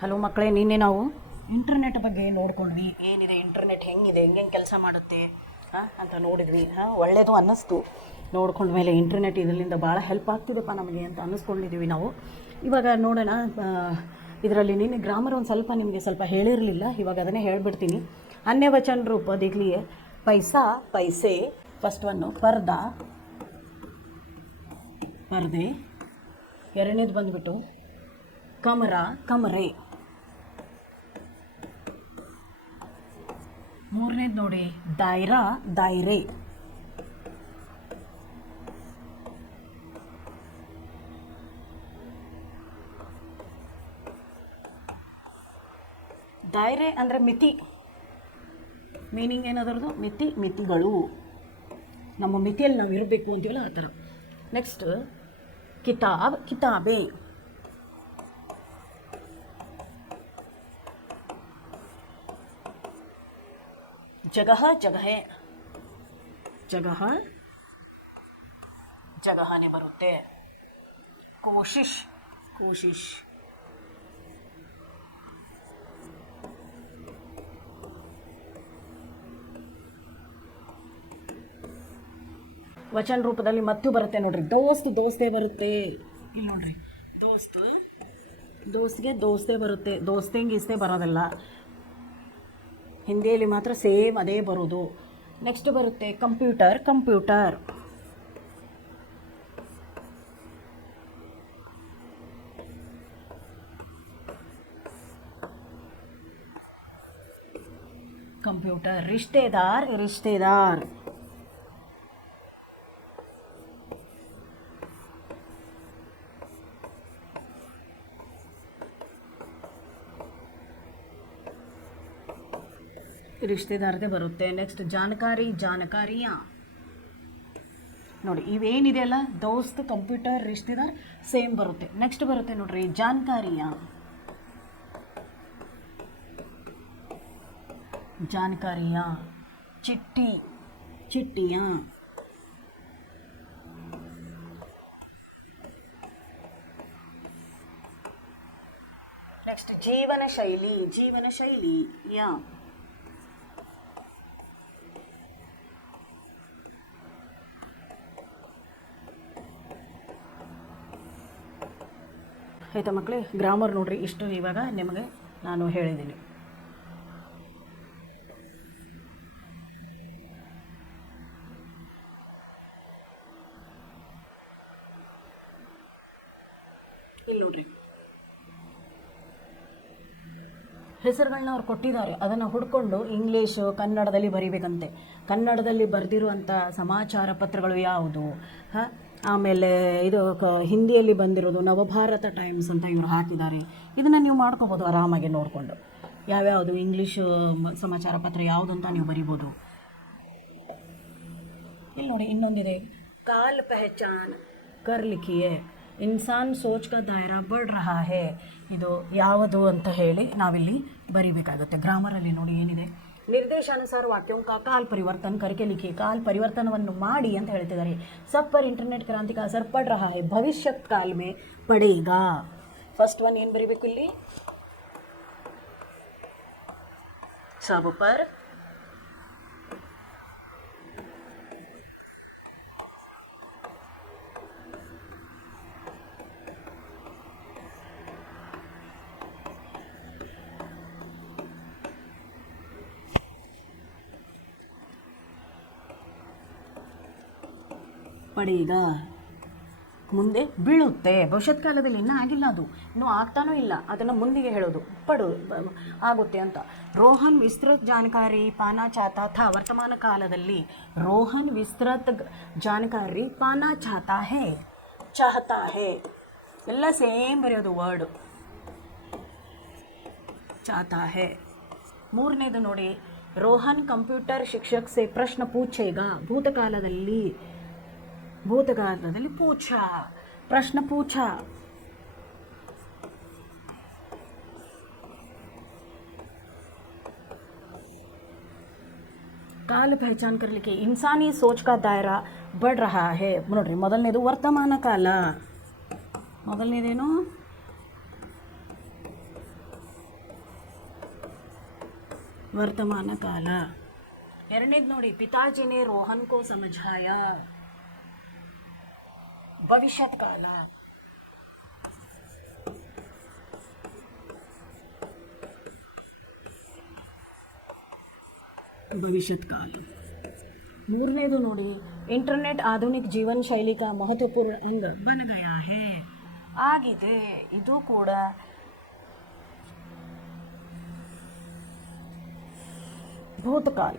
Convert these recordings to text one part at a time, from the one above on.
Hello ಮಕ್ಕಳೇ, ನಿನ್ನೆ ನಾವು ಇಂಟರ್ನೆಟ್ ಬಗ್ಗೆ ನೋಡ್ಕೊಂಡ್ವಿ. ಏನಿದೆ ಇಂಟರ್ನೆಟ್, ಹೆಂಗಿದೆ, ಹೆಂಗೆ ಕೆಲಸ ಮಾಡುತ್ತೆ ಅಂತ ನೋಡಿದ್ವಿ. ಒಳ್ಳೆಯದು ಅನ್ನಿಸ್ತು. ನೋಡ್ಕೊಂಡ್ಮೇಲೆ ಇಂಟರ್ನೆಟ್ ಇದರಿಂದ ಭಾಳ ಹೆಲ್ಪ್ ಆಗ್ತಿದೆಪ್ಪ ನಮಗೆ ಅಂತ ಅನ್ನಿಸ್ಕೊಂಡಿದ್ದೀವಿ ನಾವು. ಇವಾಗ ನೋಡೋಣ, ಇದರಲ್ಲಿ ನಿನ್ನೆ ಗ್ರಾಮರ್ ಒಂದು ಸ್ವಲ್ಪ ನಿಮಗೆ ಸ್ವಲ್ಪ ಹೇಳಿರಲಿಲ್ಲ, ಇವಾಗ ಅದನ್ನೇ ಹೇಳಿಬಿಡ್ತೀನಿ. ಅನ್ಯವಚನ ರೂಪ ದಿಗ್ಲಿಯೇ ಪೈಸಾ ಪೈಸೆ, ಫಸ್ಟ್ ಒನ್ನು ಪರ್ದಾ ಪರ್ದೆ, ಎರಡನೇದು ಬಂದುಬಿಟ್ಟು ಕಮರ ಕಮರೆ, ಮೂರನೇದು ನೋಡಿ ದಾಯ್ರಾ ದಾಯ್ರೆ, ದಾಯ್ರೆ ಅಂದರೆ ಮಿತಿ. ಮೀನಿಂಗ್ ಏನದರದು? ಮಿತಿ, ಮಿತಿಗಳು, ನಮ್ಮ ಮಿತಿಯಲ್ಲಿ ನಾವು ಇರಬೇಕು ಅಂತೀವಲ್ಲ ಆ ಥರ. ನೆಕ್ಸ್ಟ್ ಕಿತಾಬ್ ಕಿತಾಬೆ, ಜಗಹ ಜಗಹೆ, ಜಗಹ ಜಗಹನೇ ಬರುತ್ತೆ. ಕೋಶಿಶ್ ಕೋಶಿಶ್, ವಚನ ರೂಪದಲ್ಲಿ ಮತ್ತು ಬರುತ್ತೆ ನೋಡ್ರಿ. ದೋಸ್ತ್ ದೋಸ್ತೆ ಬರುತ್ತೆ. ಇಲ್ಲಿ ನೋಡ್ರಿ, ದೋಸ್ತ್ ದೋಸ್ತ್ಗೆ ದೋಸ್ತೆ ಬರುತ್ತೆ. ದೋಸ್ತೆಂಗೆ ಇಸ್ತೆ ಬರೋದಲ್ಲ, ಹಿಂದಿಯಲ್ಲಿ ಮಾತ್ರ ಸೇಮ್ ಅದೇ ಬರೋದು. ನೆಕ್ಸ್ಟ್ ಬರುತ್ತೆ ಕಂಪ್ಯೂಟರ್ ಕಂಪ್ಯೂಟರ್, ಕಂಪ್ಯೂಟರ್. ರಿಶ್ತೆದಾರ್ ರಿಶ್ತೆದಾರ್, ರಿಶ್ತೆದಾರದೇ ಬರುತ್ತೆ. ನೆಕ್ಸ್ಟ್ ಜಾನಕಾರಿ ಜಾನಕಾರಿಯ, ನೋಡಿ ಇವೇನಿದೆಯಲ್ಲ ದೋಸ್ತ್ ಕಂಪ್ಯೂಟರ್ ರಿಶ್ತೆದಾರ್ ಸೇಮ್ ಬರುತ್ತೆ. ನೆಕ್ಸ್ಟ್ ಬರುತ್ತೆ ನೋಡ್ರಿ ಜಾನಕಾರಿಯ, ಜಾನಕಾರಿಯ. ಚಿಟ್ಟಿ ಚಿಟ್ಟಿಯ, ನೆಕ್ಸ್ಟ್ ಜೀವನ ಶೈಲಿ ಜೀವನ ಶೈಲಿ ಯಾ. ಆಯಿತಾ ಮಕ್ಕಳೇ, ಗ್ರಾಮರ್ ನೋಡ್ರಿ, ಇಷ್ಟು ಇವಾಗ ನಿಮಗೆ ನಾನು ಹೇಳಿದ್ದೀನಿ. ಇಲ್ಲಿ ನೋಡ್ರಿ, ಹೆಸರುಗಳನ್ನ ಅವ್ರು ಕೊಟ್ಟಿದ್ದಾರೆ, ಅದನ್ನು ಹುಡ್ಕೊಂಡು ಇಂಗ್ಲೀಷು ಕನ್ನಡದಲ್ಲಿ ಬರಿಬೇಕಂತೆ. ಕನ್ನಡದಲ್ಲಿ ಬರೆದಿರುವಂಥ ಸಮಾಚಾರ ಪತ್ರಗಳು ಯಾವುದು, ಆಮೇಲೆ ಇದು ಹಿಂದಿಯಲ್ಲಿ ಬಂದಿರೋದು ನವಭಾರತ ಟೈಮ್ಸ್ ಅಂತ ಇವರು ಹಾಕಿದ್ದಾರೆ. ಇದನ್ನು ನೀವು ಮಾಡ್ಕೋಬೋದು ಆರಾಮಾಗಿ ನೋಡಿಕೊಂಡು. ಯಾವ್ಯಾವುದು ಇಂಗ್ಲೀಷು ಸಮಾಚಾರ ಪತ್ರ ಯಾವುದು ಅಂತ ನೀವು ಬರಿಬೋದು. ಇಲ್ಲಿ ನೋಡಿ ಇನ್ನೊಂದಿದೆ, ಕಾಲ್ ಪಹಚಾನ್ ಕರ್ ಲಿಖಿಯೇ, ಇನ್ಸಾನ್ ಸೋಚ್ ಕಾ ದಾಯರಾ ಬಡ್ ರಹಾ ಹೇ. ಇದು ಯಾವುದು ಅಂತ ಹೇಳಿ ನಾವಿಲ್ಲಿ ಬರಿಬೇಕಾಗುತ್ತೆ. ಗ್ರಾಮರಲ್ಲಿ ನೋಡಿ ಏನಿದೆ, ನಿರ್ದೇಶಾನುಸಾರ ವಾಕ್ಯೋं का काल परिवर्तन करके लिखिए. ಕಾಲ್ ಪರಿವರ್ತನವನ್ನು ಮಾಡಿ ಅಂತ ಹೇಳ್ತಿದ್ದಾರೆ. ಸಬ್ ಪರ್ ಇಂಟರ್ನೆಟ್ ಕ್ರಾಂತಿ का असर पड़ रहा है, ಭವಿಷ್ಯ ಕಾಲ್ में पड़ेगा. ಫಸ್ಟ್ ಒನ್ ಏನು ಬರಿಬೇಕು ಇಲ್ಲಿ? ಸಬ್ ಪರ್ ಪಡೀಗ, ಮುಂದೆ ಬೀಳುತ್ತೆ. ಭವಿಷ್ಯತ್ ಕಾಲದಲ್ಲಿ ಇನ್ನೂ ಆಗಿಲ್ಲ, ಅದು ಇನ್ನೂ ಆಗ್ತಾನೂ ಇಲ್ಲ, ಅದನ್ನು ಮುಂದಿಗೆ ಹೇಳೋದು ಆಗುತ್ತೆ ಅಂತ. ರೋಹನ್ ವಿಸ್ತೃತ ಜಾನಕಾರಿ ಪಾನಾ ಚಾತಾ ಥಾ, ವರ್ತಮಾನ ಕಾಲದಲ್ಲಿ ರೋಹನ್ ವಿಸ್ತೃತ ಜಾನಕಾರಿ ಪಾನಾ ಚಾತಾ ಹೇ, ಚಾಹತಾ ಹೇ, ಎಲ್ಲ ಸೇಮ್ ಬರೆಯೋದು ವರ್ಡು, ಚಾತಾ ಹೇ. ಮೂರನೇದು ನೋಡಿ, ರೋಹನ್ ಕಂಪ್ಯೂಟರ್ ಶಿಕ್ಷಕ್ ಸೆ ಪ್ರಶ್ನ ಪೂಛೇಗ. ಭೂತಕಾಲದಲ್ಲಿ ಪೂಛ, ಪ್ರಶ್ನ ಪೂಛ. ಕಾಲ ಪಹಚಾನ್ ಕರ್ಲಿಕ್ಕೆ ಇನ್ಸಾನಿ ಸೋಚ್ ಕಾ ದಾಯರಾ ಬಡ್ ರಹಾ ಹೇ. ನೋಡ್ರಿ, ಮೊದಲನೇದು ವರ್ತಮಾನ ಕಾಲ, ಮೊದಲನೇದೇನು ವರ್ತಮಾನ ಕಾಲ. ಎರಡನೇದು ನೋಡಿ, ಪಿತಾಜಿನೇ ರೋಹನ್ ಕೋ ಸಮझाಯ, ಭವಿಷ್ಯತ್ ಕಾಲ. ಭವಿಷ್ಯತ್ ಕಾಲ. ಮೂರನೇದು ನೋಡಿ, ಇಂಟರ್ನೆಟ್ ಆಧುನಿಕ ಜೀವನ ಶೈಲಿ ಕಾ ಮಹತ್ವಪೂರ್ಣ ಅಂಗ ಬನ್ ಗಯಾ ಹೈ, ಆಗಿದೆ. ಇದು ಕೂಡ ಭೂತಕಾಲ.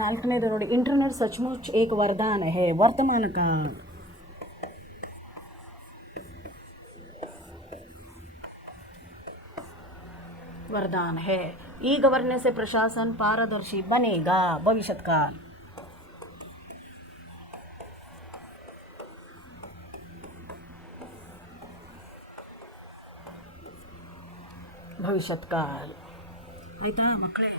ನಾಲ್ಕನೇದು ನೋಡಿ, ಇಂಟರ್ನೆಟ್ ಸಚ್ಮುಚ್ ಏಕ್ ವರದಾನ ಹೈ, ವರ್ತಮಾನ ಕಾಲ. वरदान है. ई गवर्नेंस से प्रशासन पारदर्शी बनेगा, भविष्यत काल. ಭವಿಷ್ಯತ್ ಕಾಲ. ಆಯಿತಾ ಮಕ್ಕಳೇ,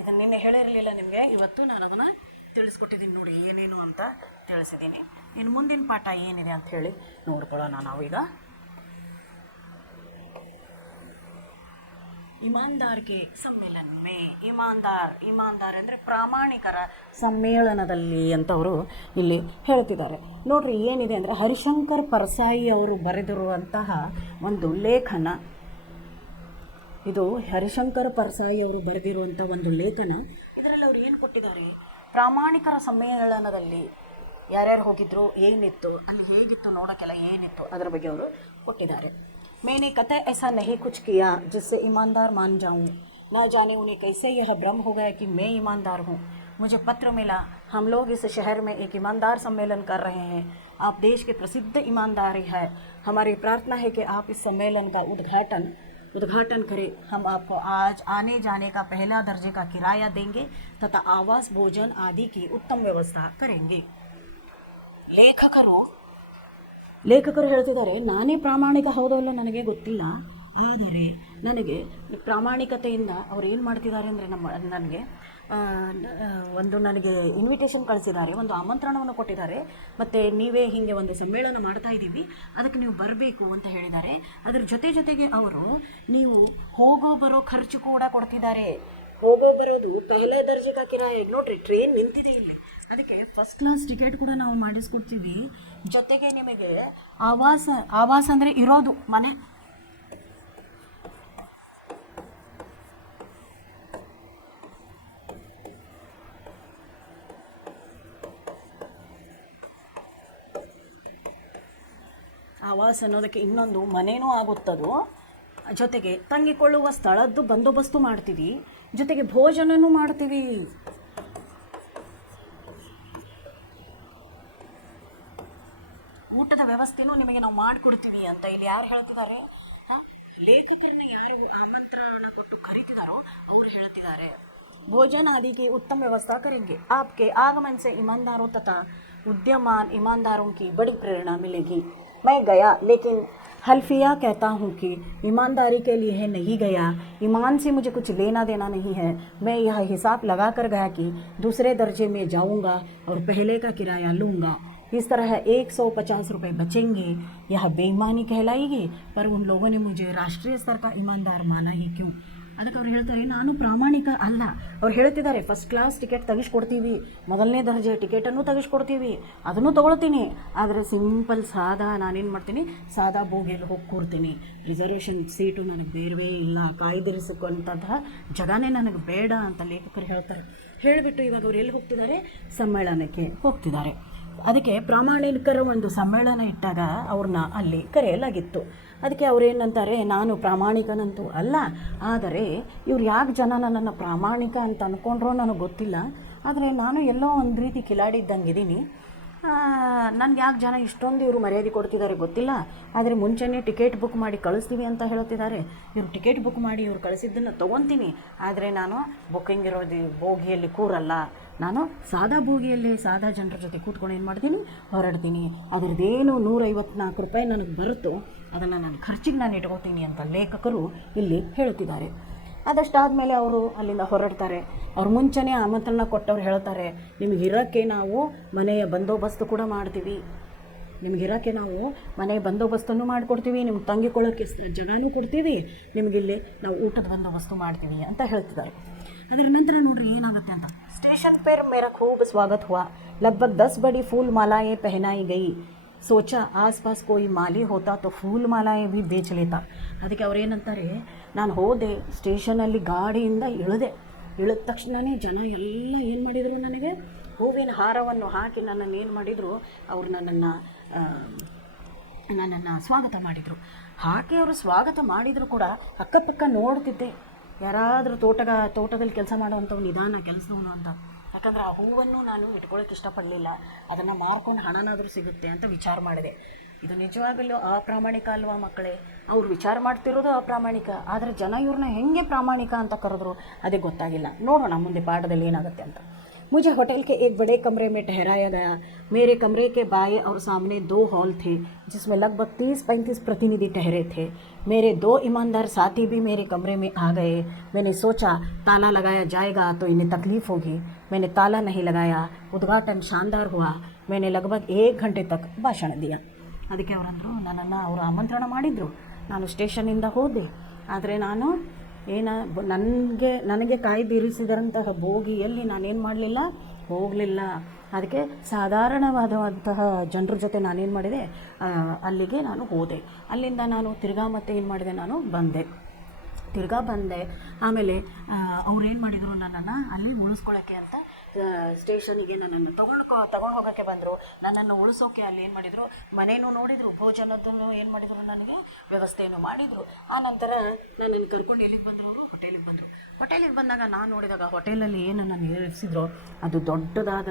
ಇದನ್ನು ನಿನ್ನೆ ಹೇಳಿರಲಿಲ್ಲ ನಿಮಗೆ, ಇವತ್ತು ನಾನು ಅದನ್ನು ತಿಳಿಸ್ಕೊಟ್ಟಿದ್ದೀನಿ ನೋಡಿ ಏನೇನು ಅಂತ ತಿಳಿಸಿದ್ದೀನಿ. ಇನ್ನು ಮುಂದಿನ ಪಾಠ ಏನಿದೆ ಅಂತ ಹೇಳಿ ನೋಡ್ಕೊಳ್ಳೋಣ ನಾವೀಗ. ಇಮಾನ್ದಾರ್ ಕೆ ಸಮ್ಮೇಳನ ಮೇ, ಇಮಾನ್ದಾರ್ ಅಂದರೆ ಪ್ರಾಮಾಣಿಕರ ಸಮ್ಮೇಳನದಲ್ಲಿ ಅಂತ ಅವರು ಇಲ್ಲಿ ಹೇಳ್ತಿದ್ದಾರೆ. ನೋಡ್ರಿ ಏನಿದೆ ಅಂದರೆ, ಹರಿಶಂಕರ್ ಪರ್ಸಾಯಿ ಅವರು ಬರೆದಿರುವಂತಹ ಒಂದು ಲೇಖನ ಇದು. ಹರಿಶಂಕರ್ ಪರ್ಸಾಯಿ ಅವರು ಬರೆದಿರುವಂಥ ಒಂದು ಲೇಖನ. ಇದರಲ್ಲಿ ಅವರು ಏನು ಕೊಟ್ಟಿದ್ದಾರೆ, ಪ್ರಾಮಾಣಿಕರ ಸಮ್ಮೇಳನದಲ್ಲಿ ಯಾರ್ಯಾರು ಹೋಗಿದ್ರು, ಏನಿತ್ತು ಅಲ್ಲಿ, ಹೇಗಿತ್ತು ನೋಡೋಕ್ಕೆಲ್ಲ ಏನಿತ್ತು ಅದರ ಬಗ್ಗೆ ಅವರು ಕೊಟ್ಟಿದ್ದಾರೆ. मैंने कतई ऐसा नहीं कुछ किया जिससे ईमानदार मान जाऊं, ना जाने उन्हें कैसे यह भ्रम हो गया कि मैं ईमानदार हूं. मुझे पत्र मिला, हम लोग इस शहर में एक ईमानदार सम्मेलन कर रहे हैं. आप देश के प्रसिद्ध ईमानदारी है. हमारी प्रार्थना है कि आप इस सम्मेलन का उद्घाटन करें. हम आपको आज आने जाने का पहला दर्जे का किराया देंगे तथा आवास, भोजन आदि की उत्तम व्यवस्था करेंगे. ಲೇಖಕರು ಹೇಳ್ತಿದ್ದಾರೆ, ನಾನೇ ಪ್ರಾಮಾಣಿಕ ಹೌದೋ ಅಲ್ಲ ನನಗೆ ಗೊತ್ತಿಲ್ಲ, ಆದರೆ ನನಗೆ ಪ್ರಾಮಾಣಿಕತೆಯಿಂದ ಅವ್ರು ಏನು ಮಾಡ್ತಿದ್ದಾರೆ ಅಂದರೆ ನನಗೆ ನನಗೆ ಇನ್ವಿಟೇಷನ್ ಕಳಿಸಿದ್ದಾರೆ, ಒಂದು ಆಮಂತ್ರಣವನ್ನು ಕೊಟ್ಟಿದ್ದಾರೆ, ಮತ್ತು ನೀವೇ ಹೀಗೆ ಒಂದು ಸಮ್ಮೇಳನ ಮಾಡ್ತಾ ಇದ್ದೀವಿ, ಅದಕ್ಕೆ ನೀವು ಬರಬೇಕು ಅಂತ ಹೇಳಿದ್ದಾರೆ. ಅದರ ಜೊತೆಗೆ ಅವರು ನೀವು ಹೋಗೋ ಬರೋ ಖರ್ಚು ಕೂಡ ಕೊಡ್ತಿದ್ದಾರೆ. ಹೋಗೋ ಬರೋದು ಪಹಲೆ ದರ್ಜೆ ಕಾ ಕಿರಾಯ. ನೋಡ್ರಿ, ಟ್ರೈನ್ ನಿಂತಿದೆ ಇಲ್ಲಿ, ಅದಕ್ಕೆ ಫಸ್ಟ್ ಕ್ಲಾಸ್ ಟಿಕೆಟ್ ಕೂಡ ನಾವು ಮಾಡಿಸ್ಕೊಡ್ತೀವಿ. ಜೊತೆಗೆ ನಿಮಗೆ ಆವಾಸ ಅಂದರೆ ಇರೋದು ಮನೆ, ಆವಾಸ ಅನ್ನೋದಕ್ಕೆ ಇನ್ನೊಂದು ಮನೇನೂ ಆಗುತ್ತದು. ಜೊತೆಗೆ ತಂಗಿಕೊಳ್ಳುವ ಸ್ಥಳದ್ದು ಬಂದೋಬಸ್ತು ಮಾಡ್ತೀವಿ, ಜೊತೆಗೆ ಭೋಜನನೂ ಮಾಡ್ತೀವಿ. ಊಟದ ವ್ಯವಸ್ಥೆನೂ ನಿಮಗೆ ನಾವು ಮಾಡಿಕೊಡ್ತೀವಿ ಅಂತ ಇಲ್ಲಿ ಯಾರು ಹೇಳ್ತಿದ್ದಾರೆ, ಲೇಖಕರನ್ನ ಯಾರು ಆಮಂತ್ರಣ ಕೊಟ್ಟು ಕರೀತಿದ್ದಾರೋ ಅವ್ರು ಹೇಳ್ತಿದ್ದಾರೆ. भोजन आदि की उत्तम व्यवस्था करेंगे. आपके आगमन से ईमानदारों तथा उद्यमान ईमानदारों की बड़ी प्रेरणा मिलेगी. मैं गया, लेकिन हल्फिया कहता हूँ कि ईमानदारी के लिए नहीं गया. ईमान से मुझे कुछ लेना देना नहीं है. मैं यह हिसाब लगा कर गया कि दूसरे दर्जे में जाऊँगा और पहले का किराया लूँगा. इस तरह 150 रुपये बचेंगे. यह बेईमानी कहलाएगी, पर उन लोगों ने मुझे राष्ट्रीय स्तर का ईमानदार माना ही क्यों. ಅದಕ್ಕೆ ಅವ್ರು ಹೇಳ್ತಾರೆ, ನಾನು ಪ್ರಾಮಾಣಿಕ ಅಲ್ಲ. ಅವ್ರು ಹೇಳ್ತಿದ್ದಾರೆ, ಫಸ್ಟ್ ಕ್ಲಾಸ್ ಟಿಕೆಟ್ ತೆಗಿಸ್ಕೊಡ್ತೀವಿ, ಮೊದಲನೇ ದರ್ಜೆ ಟಿಕೆಟನ್ನು ತೆಗಿಸ್ಕೊಡ್ತೀವಿ, ಅದನ್ನು ತೊಗೊಳ್ತೀನಿ, ಆದರೆ ಸಿಂಪಲ್ ಸಾದಾ ನಾನೇನು ಮಾಡ್ತೀನಿ, ಸಾದಾ ಬೋಗಿಯಲ್ಲಿ ಹೋಗಿ ಕೂರ್ತೀನಿ. ರಿಸರ್ವೇಷನ್ ಸೀಟು ನನಗೆ ಬೇಡವೇ ಇಲ್ಲ, ಕಾಯ್ದಿರಿಸಿಕೊಂತಹ ಜಗನೇ ನನಗೆ ಬೇಡ ಅಂತ ಲೇಖಕರು ಹೇಳ್ತಾರೆ. ಹೇಳಿಬಿಟ್ಟು ಇವಾಗ ಅವ್ರು ಎಲ್ಲಿ ಹೋಗ್ತಿದ್ದಾರೆ, ಸಮ್ಮೇಳನಕ್ಕೆ ಹೋಗ್ತಿದ್ದಾರೆ. ಅದಕ್ಕೆ ಪ್ರಾಮಾಣಿಕರ ಒಂದು ಸಮ್ಮೇಳನ ಇಟ್ಟಾಗ ಅವ್ರನ್ನ ಅಲ್ಲಿ ಕರೆಯಲಾಗಿತ್ತು. ಅದಕ್ಕೆ ಅವ್ರೇನಂತಾರೆ, ನಾನು ಪ್ರಾಮಾಣಿಕನಂತೂ ಅಲ್ಲ, ಆದರೆ ಇವ್ರು ಯಾಕೆ ಜನ ನನ್ನನ್ನು ಪ್ರಾಮಾಣಿಕ ಅಂತ ಅಂದ್ಕೊಂಡ್ರೋ ನನಗೆ ಗೊತ್ತಿಲ್ಲ, ಆದರೆ ನಾನು ಎಲ್ಲೋ ಒಂದು ರೀತಿ ಕಿಲಾಡಿದ್ದಂಗಿದ್ದೀನಿ. ನನಗೆ ಯಾಕೆ ಜನ ಇಷ್ಟೊಂದು ಇವರು ಮರ್ಯಾದೆ ಕೊಡ್ತಿದ್ದಾರೆ ಗೊತ್ತಿಲ್ಲ, ಆದರೆ ಮುಂಚೆನೇ ಟಿಕೆಟ್ ಬುಕ್ ಮಾಡಿ ಕಳಿಸ್ತೀವಿ ಅಂತ ಹೇಳ್ತಿದ್ದಾರೆ. ಇವರು ಟಿಕೆಟ್ ಬುಕ್ ಮಾಡಿ ಇವ್ರು ಕಳಿಸಿದ್ದನ್ನು ತೊಗೊತೀನಿ, ಆದರೆ ನಾನು ಬುಕ್ಕಿಂಗ್ ಇರೋದು ಬೋಗಿಯಲ್ಲಿ ಕೂರಲ್ಲ, ನಾನು ಸಾದಾ ಬೋಗಿಯಲ್ಲಿ ಸಾದಾ ಜನರ ಜೊತೆ ಕೂತ್ಕೊಂಡು ಏನು ಮಾಡ್ತೀನಿ, ಹೊರಡ್ತೀನಿ. ಅದರದ್ದೇನು 154 ರೂಪಾಯಿ ನನಗೆ ಬರುತ್ತೋ ಅದನ್ನು ನಾನು ಖರ್ಚಿಗೆ ನಾನು ಇಟ್ಕೋತೀನಿ ಅಂತ ಲೇಖಕರು ಇಲ್ಲಿ ಹೇಳ್ತಿದ್ದಾರೆ. ಅದಷ್ಟಾದಮೇಲೆ ಅವರು ಅಲ್ಲಿಂದ ಹೊರಡ್ತಾರೆ. ಅವ್ರು ಮುಂಚೆನೇ ಆಮಂತ್ರಣ ಕೊಟ್ಟವ್ರು ಹೇಳ್ತಾರೆ, ನಿಮಗೆ ಇರೋಕ್ಕೆ ನಾವು ಮನೆಯ ಬಂದೋಬಸ್ತು ಕೂಡ ಮಾಡ್ತೀವಿ, ನಿಮಗಿರೋಕ್ಕೆ ನಾವು ಮನೆ ಬಂದೋಬಸ್ತನ್ನು ಮಾಡಿಕೊಡ್ತೀವಿ, ನಿಮ್ಗೆ ತಂಗಿಕೊಳ್ಳೋಕ್ಕೆ ಜಾಗನೂ ಕೊಡ್ತೀವಿ, ನಿಮಗಿಲ್ಲಿ ನಾವು ಊಟದ ಬಂದೋಬಸ್ತು ಮಾಡ್ತೀವಿ ಅಂತ ಹೇಳ್ತಿದ್ದಾರೆ. ಅದರ ನಂತರ ನೋಡ್ರಿ ಏನಾಗುತ್ತೆ ಅಂತ. ಸ್ಟೇಷನ್ ಪೇರ್ ಮೇರಾ ಖೂಬ್ ಸ್ವಾಗತ್ ಹುआ, लगभग 10 बड़ी फूल मालाएं पहनाई गई, सोचा आस पास कोई माली होता तो फूल मालाएं भी बेच लेता. ಅದಕ್ಕೆ ಅವ್ರೇನಂತಾರೆ, ನಾನು ಹೋದೆ ಸ್ಟೇಷನಲ್ಲಿ, ಗಾಡಿಯಿಂದ ಇಳಿದ ತಕ್ಷಣವೇ ಜನ ಎಲ್ಲ ಏನು ಮಾಡಿದರು, ನನಗೆ ಹೂವಿನ ಹಾರವನ್ನು ಹಾಕಿ ನನ್ನನ್ನು ಏನು ಮಾಡಿದರು, ಅವರು ನನ್ನನ್ನು ಸ್ವಾಗತ ಮಾಡಿದರು. ಹಾಕಿ ಅವರು ಸ್ವಾಗತ ಮಾಡಿದರೂ ಕೂಡ ಅಕ್ಕಪಕ್ಕ ನೋಡ್ತಿದ್ದೆ, ಯಾರಾದರೂ ತೋಟದಲ್ಲಿ ಕೆಲಸ ಮಾಡೋವಂಥವ್ನು ನಿಧಾನ ಕೆಲಸದವನು ಅಂತ. ಯಾಕಂದರೆ ಆ ಹೂವನ್ನು ನಾನು ಇಟ್ಕೊಳ್ಳೋಕೆ ಇಷ್ಟಪಡಲಿಲ್ಲ, ಅದನ್ನು ಮಾರ್ಕೊಂಡು ಹಣನಾದರೂ ಸಿಗುತ್ತೆ ಅಂತ ವಿಚಾರ ಮಾಡಿದೆ. ಇದು ನಿಜವಾಗಲೂ ಅಪ್ರಾಮಾಣಿಕ ಅಲ್ವಾ ಮಕ್ಕಳೇ? ಅವ್ರು ವಿಚಾರ ಮಾಡ್ತಿರೋದು ಅಪ್ರಾಮಾಣಿಕ, ಆದರೆ ಜನ ಇವ್ರನ್ನ ಹೆಂಗೆ ಪ್ರಾಮಾಣಿಕ ಅಂತ ಕರೆದ್ರು ಅದೇ ಗೊತ್ತಾಗಿಲ್ಲ. ನೋಡೋಣ ಮುಂದೆ ಪಾಠದಲ್ಲಿ ಏನಾಗುತ್ತೆ ಅಂತ. मुझे होटल के एक बड़े कमरे में ठहराया गया. मेरे कमरे के बाएं और सामने 2 हॉल थे जिसमें लगभग 30-35 प्रतिनिधि ठहरे थे. मेरे 2 ईमानदार साथी भी मेरे कमरे में आ गए. मैंने सोचा ताला लगाया जाएगा तो इन्हें तकलीफ़ होगी. मैंने ताला नहीं लगाया. उद्घाटन शानदार हुआ. मैंने लगभग 1 घंटे तक ಭಾಷಣ दिया. ಅದಕ್ಕೆ ಅವರಂದರು, ನನ್ನನ್ನು ಅವರು ಆಮಂತ್ರಣ ಮಾಡಿದರು. ನಾನು ಸ್ಟೇಷನಿಂದ ಹೋದೆ, ಆದರೆ ನಾನು ನನಗೆ ಕಾಯಿ ಬೀರಿಸಿದಂತಹ ಬೋಗಿಯಲ್ಲಿ ನಾನೇನು ಮಾಡಲಿಲ್ಲ, ಹೋಗಲಿಲ್ಲ. ಅದಕ್ಕೆ ಸಾಧಾರಣವಾದಂತಹ ಜನರ ಜೊತೆ ನಾನೇನು ಮಾಡಿದೆ, ಅಲ್ಲಿಗೆ ನಾನು ಹೋದೆ. ಅಲ್ಲಿಂದ ನಾನು ತಿರ್ಗಾ ಮತ್ತೆ ಏನು ಮಾಡಿದೆ, ನಾನು ಬಂದೆ. ಆಮೇಲೆ ಅವ್ರೇನು ಮಾಡಿದರು, ನನ್ನನ್ನು ಅಲ್ಲಿ ಉಳಿಸ್ಕೊಳ್ಳೋಕ್ಕೆ ಅಂತ ಸ್ಟೇಷನಿಗೆ ನನ್ನನ್ನು ತಗೊಂಡು ಹೋಗೋಕ್ಕೆ ಬಂದರು. ನನ್ನನ್ನು ಉಳಿಸೋಕೆ ಅಲ್ಲಿ ಏನು ಮಾಡಿದರು, ಮನೇನೂ ನೋಡಿದರು, ಭೋಜನದನ್ನು ಏನು ಮಾಡಿದರು, ನನಗೆ ವ್ಯವಸ್ಥೆಯನ್ನು ಮಾಡಿದರು. ಆನಂತರ ನನ್ನನ್ನು ಕರ್ಕೊಂಡು ಎಲ್ಲಿಗೆ ಬಂದರು, ಅವರು ಹೋಟೆಲಿಗೆ ಬಂದಾಗ ನಾನು ನೋಡಿದಾಗ ಹೋಟೆಲಲ್ಲಿ ಏನು ನಾನು ಇರಿಸಿದ್ರು, ಅದು ದೊಡ್ಡದಾದ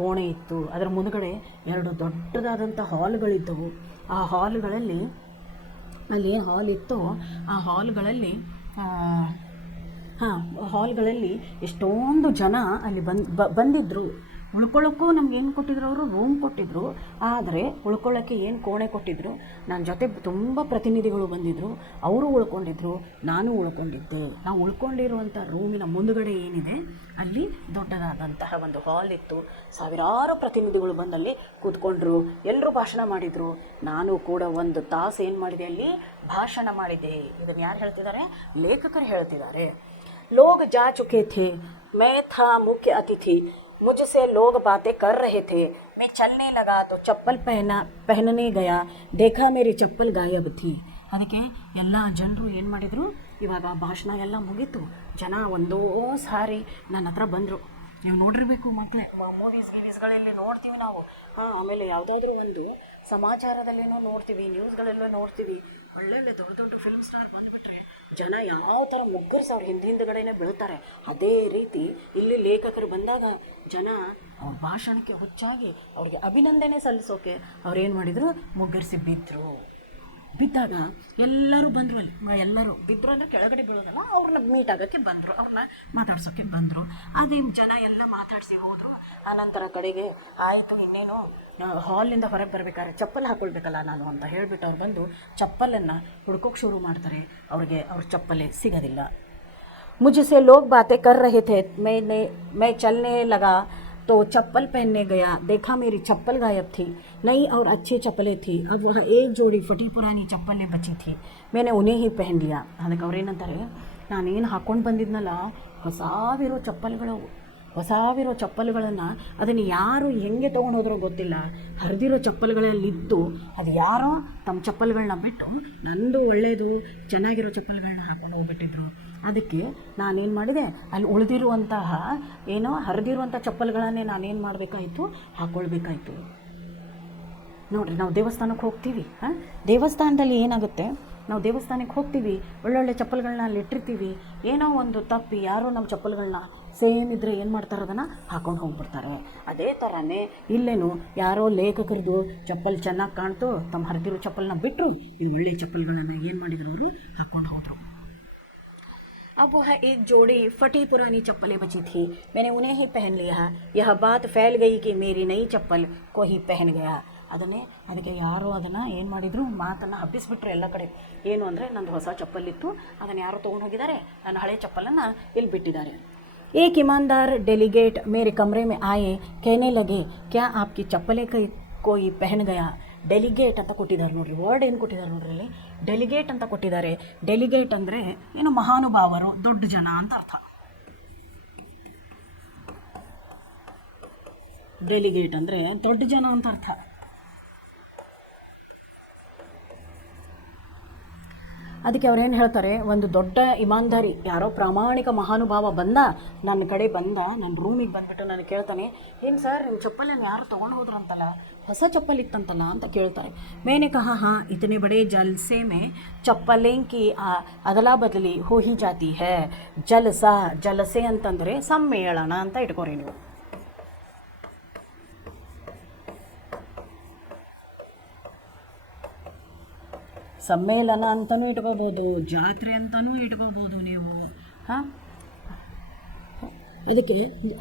ಕೋಣೆ ಇತ್ತು. ಅದರ ಮುಂದುಗಡೆ 2 ದೊಡ್ಡದಾದಂಥ ಹಾಲ್ಗಳಿದ್ದವು. ಆ ಹಾಲ್ಗಳಲ್ಲಿ ಅಲ್ಲಿ ಏನು ಹಾಲ್ ಇತ್ತು, ಆ ಹಾಲ್ಗಳಲ್ಲಿ ಎಷ್ಟೊಂದು ಜನ ಅಲ್ಲಿ ಬಂದಿದ್ದರು. ಉಳ್ಕೊಳ್ಳೋಕ್ಕೂ ನಮ್ಗೆ ಏನು ಕೊಟ್ಟಿದ್ರು, ಅವರು ರೂಮ್ ಕೊಟ್ಟಿದ್ದರು. ಆದರೆ ಉಳ್ಕೊಳ್ಳೋಕ್ಕೆ ಏನು ಕೋಣೆ ಕೊಟ್ಟಿದ್ದರು. ನನ್ನ ಜೊತೆ ತುಂಬ ಪ್ರತಿನಿಧಿಗಳು ಬಂದಿದ್ದರು, ಅವರು ಉಳ್ಕೊಂಡಿದ್ರು, ನಾನು ಉಳ್ಕೊಂಡಿದ್ದೆ. ನಾವು ಉಳ್ಕೊಂಡಿರುವಂಥ ರೂಮಿನ ಮುಂದುಗಡೆ ಏನಿದೆ, ಅಲ್ಲಿ ದೊಡ್ಡದಾದಂತಹ ಒಂದು ಹಾಲ್ ಇತ್ತು. ಸಾವಿರಾರು ಪ್ರತಿನಿಧಿಗಳು ಬಂದಲ್ಲಿ ಕೂತ್ಕೊಂಡ್ರು, ಎಲ್ಲರೂ ಭಾಷಣ ಮಾಡಿದರು. ನಾನು ಕೂಡ 1 ತಾಸು ಏನು ಮಾಡಿದೆ, ಅಲ್ಲಿ ಭಾಷಣ ಮಾಡಿದೆ. ಇದನ್ನು ಯಾರು ಹೇಳ್ತಿದ್ದಾರೆ, ಲೇಖಕರು ಹೇಳ್ತಿದ್ದಾರೆ. लोग जा चुके थे, मैं था मुख्य अतिथि. मुझसे लोग बातें कर रहे थे. मैं चलने लगा तो चप्पल पहनने गया. देखा मेरी चप्पल गायब थी. ಅದಕ್ಕೆ ಎಲ್ಲ ಜನರು ಏನು ಮಾಡಿದರು, ಇವಾಗ ಭಾಷಣ ಎಲ್ಲ ಮುಗೀತು, ಜನ ಒಂದೋ ಸಾರಿ ನನ್ನ ಹತ್ರ ಬಂದರು. ನೀವು ನೋಡಿರಬೇಕು ಮಕ್ಕಳೇ, ಮೂವೀಸ್ಗಳಲ್ಲಿ ನೋಡ್ತೀವಿ ನಾವು. ಆಮೇಲೆ ಯಾವುದಾದ್ರೂ ಒಂದು ಸಮಾಚಾರದಲ್ಲೇನೋ ನೋಡ್ತೀವಿ, ನ್ಯೂಸ್ಗಳಲ್ಲೋ ನೋಡ್ತೀವಿ, ಒಳ್ಳೊಳ್ಳೆ ದೊಡ್ಡ ಫಿಲ್ಮ್ ಸ್ಟಾರ್ ಬಂದುಬಿಟ್ರೆ ಜನ ಯಾವ ಥರ ಮುಗ್ಗರಿಸಿ ಅವ್ರ ಹಿಂದ್ಗಡೆನೇ ಬೀಳ್ತಾರೆ. ಅದೇ ರೀತಿ ಇಲ್ಲಿ ಲೇಖಕರು ಬಂದಾಗ ಜನ ಅವ್ರ ಭಾಷಣಕ್ಕೆ ಹುಚ್ಚಾಗಿ ಅವ್ರಿಗೆ ಅಭಿನಂದನೆ ಸಲ್ಲಿಸೋಕೆ ಅವ್ರೇನು ಮಾಡಿದರು, ಮುಗ್ಗರಿಸಿ ಬಿದ್ದಾಗ ಎಲ್ಲರೂ ಬಂದರು. ಅಲ್ಲಿ ಎಲ್ಲರೂ ಬಿದ್ದರು ಅಂದರೆ ಕೆಳಗಡೆ ಬೀಳೋದಲ್ಲ, ಅವ್ರನ್ನ ಮೀಟ್ ಆಗೋಕ್ಕೆ ಬಂದರು, ಅವ್ರನ್ನ ಮಾತಾಡ್ಸೋಕ್ಕೆ ಬಂದರು. ಅದೇ ಜನ ಎಲ್ಲ ಮಾತಾಡಿಸಿ ಹೋದರು. ಆನಂತರ ಕಡೆಗೆ ಆಯಿತು, ಇನ್ನೇನು ಹಾಲಿಂದ ಹೊರಗೆ ಬರಬೇಕಾದ್ರೆ ಚಪ್ಪಲ್ ಹಾಕ್ಕೊಳ್ಬೇಕಲ್ಲ ನಾನು ಅಂತ ಹೇಳಿಬಿಟ್ಟು ಅವ್ರು ಬಂದು ಚಪ್ಪಲನ್ನು ಹುಡ್ಕೋಕ್ಕೆ ಶುರು ಮಾಡ್ತಾರೆ. ಅವ್ರ ಚಪ್ಪಲೇ ಸಿಗೋದಿಲ್ಲ. मुझसे लोग बातें कर रहे थे. मैं चलने लगा तो चप्पल पहनने गया. देखा मेरी चप्पल गायब थी. नई और अच्छी चप्पलें थी. अब वहाँ एक जोड़ी फटी पुरानी चप्पलें बची थी. मैंने उन्हें ही पहन लिया. ಅದಕ್ಕೆ ಅವ್ರೇನಂತಾರೆ, ನಾನೇನು ಹಾಕ್ಕೊಂಡು ಬಂದಿದ್ನಲ್ಲ ಹೊಸವಿರೋ ಚಪ್ಪಲ್ಗಳನ್ನು ಅದನ್ನು ಯಾರು ಹೆಂಗೆ ತೊಗೊಂಡು ಹೋದ್ರೋ ಗೊತ್ತಿಲ್ಲ. ಹರಿದಿರೋ ಚಪ್ಪಲ್ಗಳಲ್ಲಿದ್ದು ಅದು ಯಾರೋ ತಮ್ಮ ಚಪ್ಪಲ್ಗಳನ್ನ ಬಿಟ್ಟು ನಂದು ಒಳ್ಳೆಯದು ಚೆನ್ನಾಗಿರೋ ಚಪ್ಪಲ್ಗಳನ್ನ ಹಾಕ್ಕೊಂಡು ಹೋಗ್ಬಿಟ್ಟಿದ್ರು. ಅದಕ್ಕೆ ನಾನೇನು ಮಾಡಿದೆ, ಅಲ್ಲಿ ಉಳಿದಿರುವಂತಹ ಹರಿದಿರುವಂಥ ಚಪ್ಪಲ್ಗಳನ್ನೇ ನಾನೇನು ಮಾಡಬೇಕಾಯಿತು, ಹಾಕ್ಕೊಳ್ಬೇಕಾಯಿತು. ನೋಡಿರಿ, ನಾವು ದೇವಸ್ಥಾನಕ್ಕೆ ಹೋಗ್ತೀವಿ. ದೇವಸ್ಥಾನದಲ್ಲಿ ಏನಾಗುತ್ತೆ, ನಾವು ದೇವಸ್ಥಾನಕ್ಕೆ ಹೋಗ್ತೀವಿ, ಒಳ್ಳೊಳ್ಳೆ ಚಪ್ಪಲ್ಗಳನ್ನ ಅಲ್ಲಿ ಇಟ್ಟಿರ್ತೀವಿ. ಏನೋ ಒಂದು ತಪ್ಪಿ ಯಾರೋ ನಮ್ಮ ಚಪ್ಪಲ್ಗಳನ್ನ ಸೇಮ್ ಇದ್ದರೆ ಏನು ಮಾಡ್ತಾರೆ, ಅದನ್ನು ಹಾಕ್ಕೊಂಡು ಹೋಗ್ಬಿಡ್ತಾರೆ. ಅದೇ ಥರನೇ ಇಲ್ಲೇನು ಯಾರೋ ಲೇಖಕರದು ಚಪ್ಪಲ್ ಚೆನ್ನಾಗಿ ಕಾಣ್ತು, ತಮ್ಮ ಹರಿದಿರೋ ಚಪ್ಪಲ್ನ ಬಿಟ್ಟರು, ಇದು ಒಳ್ಳೆ ಚಪ್ಪಲ್ಗಳನ್ನು ಏನು ಮಾಡಿದ್ರು, ಅವರು ಹಾಕ್ಕೊಂಡು ಹೋದರು. अब वह एक जोड़ी फटी पुरानी चप्पलें बची थी. मैंने उन्हें ही पहन लिया. यह बात फैल गई कि मेरी नई चप्पल को ही पहन गया. ಅದಕ್ಕೆ ಯಾರೋ ಅದನ್ನು ಏನು ಮಾಡಿದರು, ಮಾತನ್ನು ಹಬ್ಬಿಸ್ಬಿಟ್ರು ಎಲ್ಲ ಕಡೆ. ಏನು ಅಂದರೆ, ನಂದು ಹೊಸ ಚಪ್ಪಲಿತ್ತು, ಅದನ್ನು ಯಾರೋ ತೊಗೊಂಡು ಹೋಗಿದ್ದಾರೆ, ನನ್ನ ಹಳೆ ಚಪ್ಪಲನ್ನು ಇಲ್ಲಿ ಬಿಟ್ಟಿದ್ದಾರೆ. एक ईमानदार डेलीगेट मेरे कमरे में आए, कहने लगे, क्या आपकी चप्पलें कोई पहन गया. ಡೆಲಿಗೇಟ್ ಅಂತ ಕೊಟ್ಟಿದ್ದಾರೆ ನೋಡ್ರಿ, ವರ್ಡ್ ಏನು ಕೊಟ್ಟಿದ್ದಾರೆ ನೋಡ್ರಿ ಇಲ್ಲಿ, ಡೆಲಿಗೇಟ್ ಅಂತ ಕೊಟ್ಟಿದ್ದಾರೆ. ಡೆಲಿಗೇಟ್ ಅಂದರೆ ಏನು, ಮಹಾನುಭಾವರು, ದೊಡ್ಡ ಜನ ಅಂತ ಅರ್ಥ. ಡೆಲಿಗೇಟ್ ಅಂದರೆ ದೊಡ್ಡ ಜನ ಅಂತ ಅರ್ಥ. ಅದಕ್ಕೆ ಅವ್ರೇನು ಹೇಳ್ತಾರೆ, ಒಂದು ದೊಡ್ಡ ಇಮಾನ್ದಾರಿ, ಯಾರೋ ಪ್ರಾಮಾಣಿಕ ಮಹಾನುಭಾವ ಬಂದ, ನನ್ನ ಕಡೆ ಬಂದ, ನನ್ನ ರೂಮಿಗೆ ಬಂದುಬಿಟ್ಟು ನನಗೆ ಕೇಳ್ತಾನೆ, ಏನು ಸರ್ ನಿಮ್ಮ ಚಪ್ಪಲನ್ನು ಯಾರು ತೊಗೊಂಡು ಹೋದ್ರಂತಲ್ಲ, ಹೊಸ ಚಪ್ಪಲ್ ಇತ್ತಂತಲ್ಲ ಅಂತ ಕೇಳ್ತಾರೆ. ಮೇನೆ ಕಹಾ ಹಾಂ ಇತನೆ ಬಡೆ ಜಲ್ಸೆ ಮೇ ಚಪ್ಪಲೇಂ ಕಿ ಅದಲಾ ಬದಲಿ ಹೋ ಹಿ ಜಾತಿ ಹೇ. ಜಲಸೆ ಅಂತಂದರೆ ಸಮ್ಮೇಳನ ಅಂತ ಇಟ್ಕೋರಿ ನೀವು. ಸಮ್ಮೇಳನ ಅಂತಲೂ ಇಟ್ಕೋಬೋದು, ಜಾತ್ರೆ ಅಂತಲೂ ಇಟ್ಕೋಬೋದು ನೀವು. ಹಾಂ, ಅದಕ್ಕೆ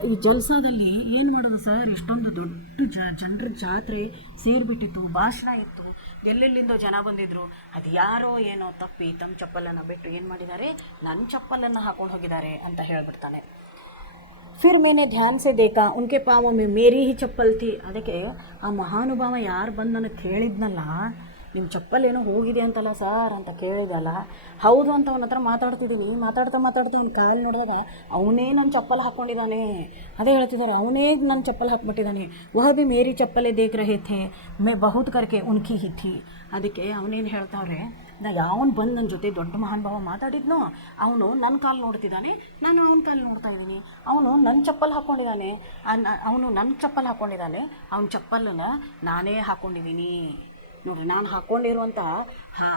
ಈ ಜಲ್ಸಾದಲ್ಲಿ ಏನು ಮಾಡೋದು ಸರ್, ಇಷ್ಟೊಂದು ದೊಡ್ಡ ಜನರ ಜಾತ್ರೆ ಸೇರಿಬಿಟ್ಟಿತ್ತು, ಭಾಷಣ ಇತ್ತು, ಎಲ್ಲೆಲ್ಲಿಂದೋ ಜನ ಬಂದಿದ್ದರು, ಅದು ಯಾರೋ ಏನೋ ತಪ್ಪಿ ತಮ್ಮ ಚಪ್ಪಲನ್ನು ಬಿಟ್ಟು ಏನು ಮಾಡಿದ್ದಾರೆ, ನನ್ನ ಚಪ್ಪಲನ್ನು ಹಾಕೊಂಡು ಹೋಗಿದ್ದಾರೆ ಅಂತ ಹೇಳಿಬಿಡ್ತಾನೆ. ಫಿರ್ ಮೇನೆ ಧ್ಯಾನ್ ಸೆ ದೇಖಾ ಉನ್ಕೆ ಪಾವ ಮೇ ಮೇರಿ ಹಿ ಚಪ್ಪಲ್ ಥಿ. ಅದಕ್ಕೆ ಆ ಮಹಾನುಭಾವ ಯಾರು ಬಂದು ನನಗೆ ಕೇಳಿದ್ನಲ್ಲ, ನಿಮ್ಮ ಚಪ್ಪಲ್ ಏನೋ ಹೋಗಿದೆ ಅಂತಲ್ಲ ಸಾರ್ ಅಂತ ಕೇಳಿದಲ್ಲ, ಹೌದು ಅಂತ ಅವನ ಹತ್ರ ಮಾತಾಡ್ತಿದ್ದೀನಿ. ಮಾತಾಡ್ತಾ ಅವ್ನ ಕಾಲು ನೋಡಿದಾಗ ಅವನೇ ನನ್ನ ಚಪ್ಪಲ್ ಹಾಕ್ಕೊಂಡಿದ್ದಾನೆ. ಅದೇ ಹೇಳ್ತಿದ್ದಾರೆ, ಅವನೇ ನನ್ನ ಚಪ್ಪಲ್ ಹಾಕ್ಬಿಟ್ಟಿದ್ದಾನೆ. ವಹ ಭಿ ಮೇರಿ ಚಪ್ಪಲೇ ದೇಖ್ ರಹೇ ಥೇ ಮೇ ಬಹುತ್ ಕರ್ಕೆ ಉನ್ಕಿ ಹಿ ಥಿ. ಅದಕ್ಕೆ ಅವನೇನು ಹೇಳ್ತಾವ್ರೆ, ಯಾವನು ಬಂದು ನನ್ನ ಜೊತೆ ದೊಡ್ಡ ಮಹಾನುಭಾವ ಮಾತಾಡಿದ್ನೋ ಅವನು ನನ್ನ ಕಾಲು ನೋಡ್ತಿದ್ದಾನೆ, ನಾನು ಅವನ ಕಾಲು ನೋಡ್ತಾ ಇದ್ದೀನಿ. ಅವನು ನನ್ನ ಚಪ್ಪಲ್ ಹಾಕ್ಕೊಂಡಿದ್ದಾನೆ, ಅವನ ಚಪ್ಪಲನ್ನು ನಾನೇ ಹಾಕ್ಕೊಂಡಿದ್ದೀನಿ ನೋಡ್ರಿ. ನಾನು ಹಾಕ್ಕೊಂಡಿರುವಂಥ